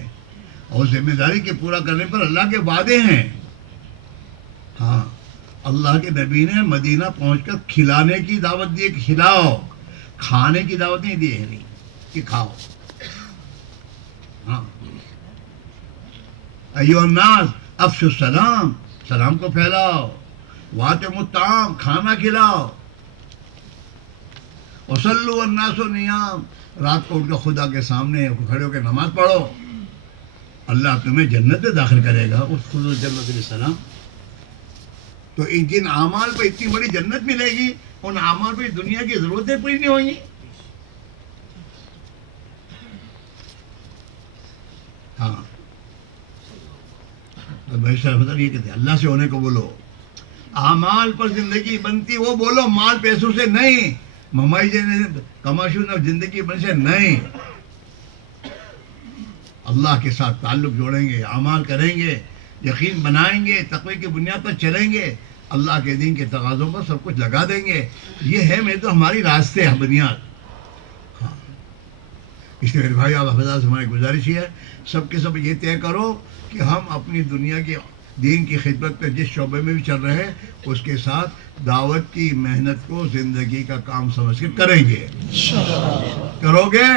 اور ذمہ داری کے پورا کرنے پر اللہ کے وعدے ہیں. ہاں، اللہ کے نبی نے مدینہ پہنچ کر کھلانے کی دعوت دی کہ کھلاؤ، کھانے کی دعوت نہیں دی ہے کہ کھاؤ. ہاں، ایھا الناس افشوا السلام، سلام کو پھیلاؤ. واتموا الطعام، کھانا کھلاؤ. وصلوا والناس نیام، رات کو اٹھ کر خدا کے سامنے کھڑے ہو کے نماز پڑھو. اللہ تمہیں جنت میں داخل کرے گا. اس خود جنت علیہ السلام. تو جن اعمال پہ اتنی بڑی جنت ملے گی، ان اعمال پہ دنیا کی ضرورتیں پوری نہیں ہوئیں گی. ہاں، تو میں یہ کہتے ہیں اللہ سے ہونے کو بولو. اعمال پر زندگی بنتی وہ بولو، مال پیسوں سے نہیں. ممائی جی نے کماشو نے زندگی بن سے نہیں. اللہ کے ساتھ تعلق جوڑیں گے، اعمال کریں گے، یقین بنائیں گے، تقوی کی بنیاد پر چلیں گے، اللہ کے دین کے تقاضوں پر سب کچھ لگا دیں گے. یہ ہے میں تو ہماری راستے ہے بنیاد. ہاں، اس لیے میرے بھائی آپ حفظ سے ہماری گزارش ہے، سب کے سب یہ طے کرو کہ ہم اپنی دنیا کے دین کی خدمت پہ جس شعبے میں بھی چل رہے ہیں اس کے ساتھ دعوت کی محنت کو زندگی کا کام سمجھ کے کریں گے. کرو گے؟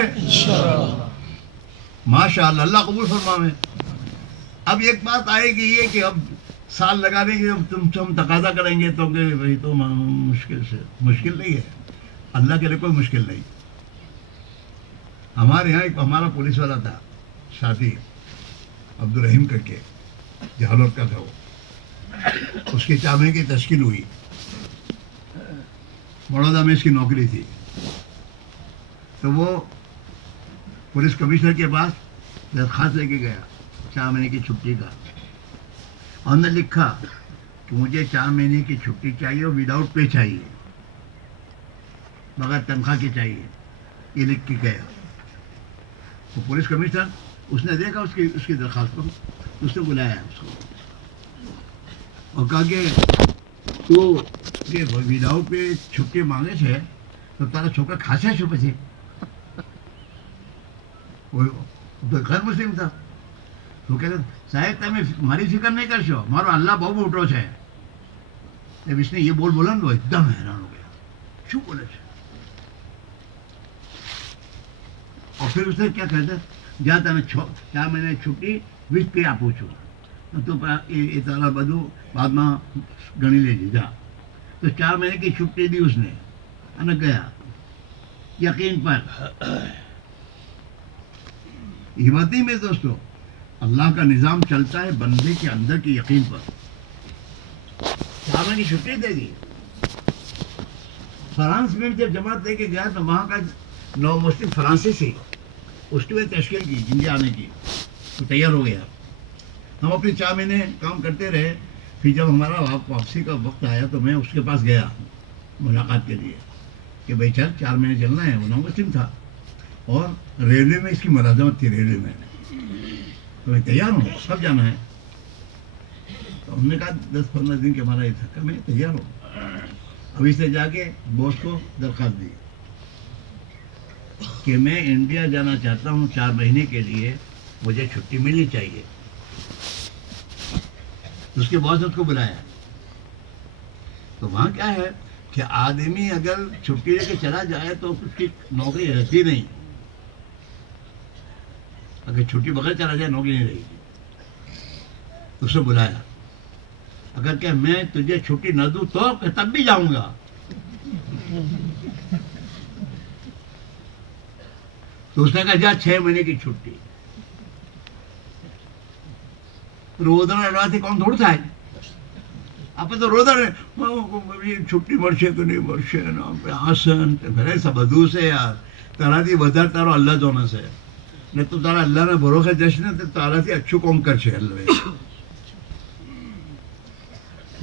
ماشاء اللہ، اللہ قبول فرمائے. اب ایک بات آئے گی یہ کہ اب سال لگانے کی ہم تقاضا کریں گے تو کہ بھائی تو مشکل نہیں ہے. اللہ کے لیے کوئی مشکل نہیں. ہمارے یہاں ایک ہمارا پولیس والا تھا ساتھی، عبدالرحیم کر کے، جہالور کا تھا. وہ اس کے 4 مہینے کی تشکیل ہوئی. بڑودہ میں اس کی نوکری تھی. تو وہ پولیس کمشنر کے پاس درخواست لے کے گیا 4 مہینے کی چھٹی کا. اور نے لکھا کہ مجھے 4 مہینے کی چھٹی چاہیے اور وداؤٹ پے چاہیے، بغیر تنخواہ کی چاہیے. یہ لکھ کے گیا. تو پولیس کمشنر اس نے دیکھا اس کی درخواست کو، اس نے بلایا اس کو اور کہا کہ تو کہ وداؤٹ پے چھٹی مانگے છે તો તારા છોકરા ખાસ્યા છો પછી? તો غیر مسلم تھا. تو کہتے صاحب તમે મારી ફિકર નહીં કરશો، મારો અલ્લાહ બહુ મોટો છે. جب اس نے یہ بولا نا تو ایک دم حیران ہو گیا، શું બોલે છે. اور پھر اس نے کیا کہتا જ્યાં તમે 4 મહિને છૂટી વિથ પે આપું છું તો એ તારા બધું બાદમાં ગણી લેજે જા. تو 4 મહિને کی چھٹی دی اس نے અને ગયા یقین پر. ہمتی میں دوستو اللہ کا نظام چلتا ہے بندے کے اندر کی یقین پر. 4 مہینے کی چھٹی دے دی. فرانس میں جب جماعت لے کے گیا تو وہاں کا نو مسلم فرانسیسی اس کی تشکیل کی انڈیا آنے کی، تو تیار ہو گیا. ہم اپنے 4 مہینے کام کرتے رہے. پھر جب ہمارا واپسی کا وقت آیا تو میں اس کے پاس گیا ملاقات کے لیے کہ بھائی چل 4 مہینے چلنا ہے. وہ نو مسلم تھا اور ریلوے میں اس کی ملازمت تھی ریلوے میں. تو میں تیار ہوں، کب جانا ہے؟ تو ہم نے کہا 10-15 دن کے ہمارا یہ تھا کہ میں تیار ہوں. ابھی سے جا کے باس کو درخواست دی کہ میں انڈیا جانا چاہتا ہوں 4 مہینے کے لیے، مجھے چھٹی ملنی چاہیے. اس کے باس اس کو بلایا. تو وہاں کیا ہے کہ آدمی اگر چھٹی لے کے چلا جائے تو اس کی نوکری رہتی نہیں. اگر چھٹی بغیر چلا جائے نوکری نہیں رہے گی. تو اسے بلایا. اگر کہ میں تجھے چھٹی نہ دوں تو کہ تب بھی جاؤں گا. تو اس نے کہا جا 6 مہینے کی چھٹی. روزہ رہتے کون تھوڑا تھا آپ تو روزہ چھٹی مرشے تو نہیں مرشے آسن پھر سب بدو سے یار તારાથી વધારે તારો અલ્લાહ જોને છે ને તું તારા અલ્લાહના ભરોસે જશ ને તો તારાથી અચ્છું કામ કરશે અલ્લાહ.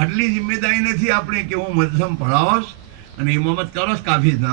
આટલી જિમ્મેદારી નથી આપણે કે હું મદરસામાં પઢાવોસ અને ઇમામત કરોસ કાફી ના.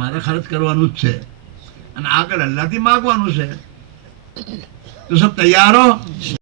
મારા ખર્ચ કરવાનું જ છે અને આગળ અલ્લાહથી માગવાનું છે. તો સબ તૈયાર હો.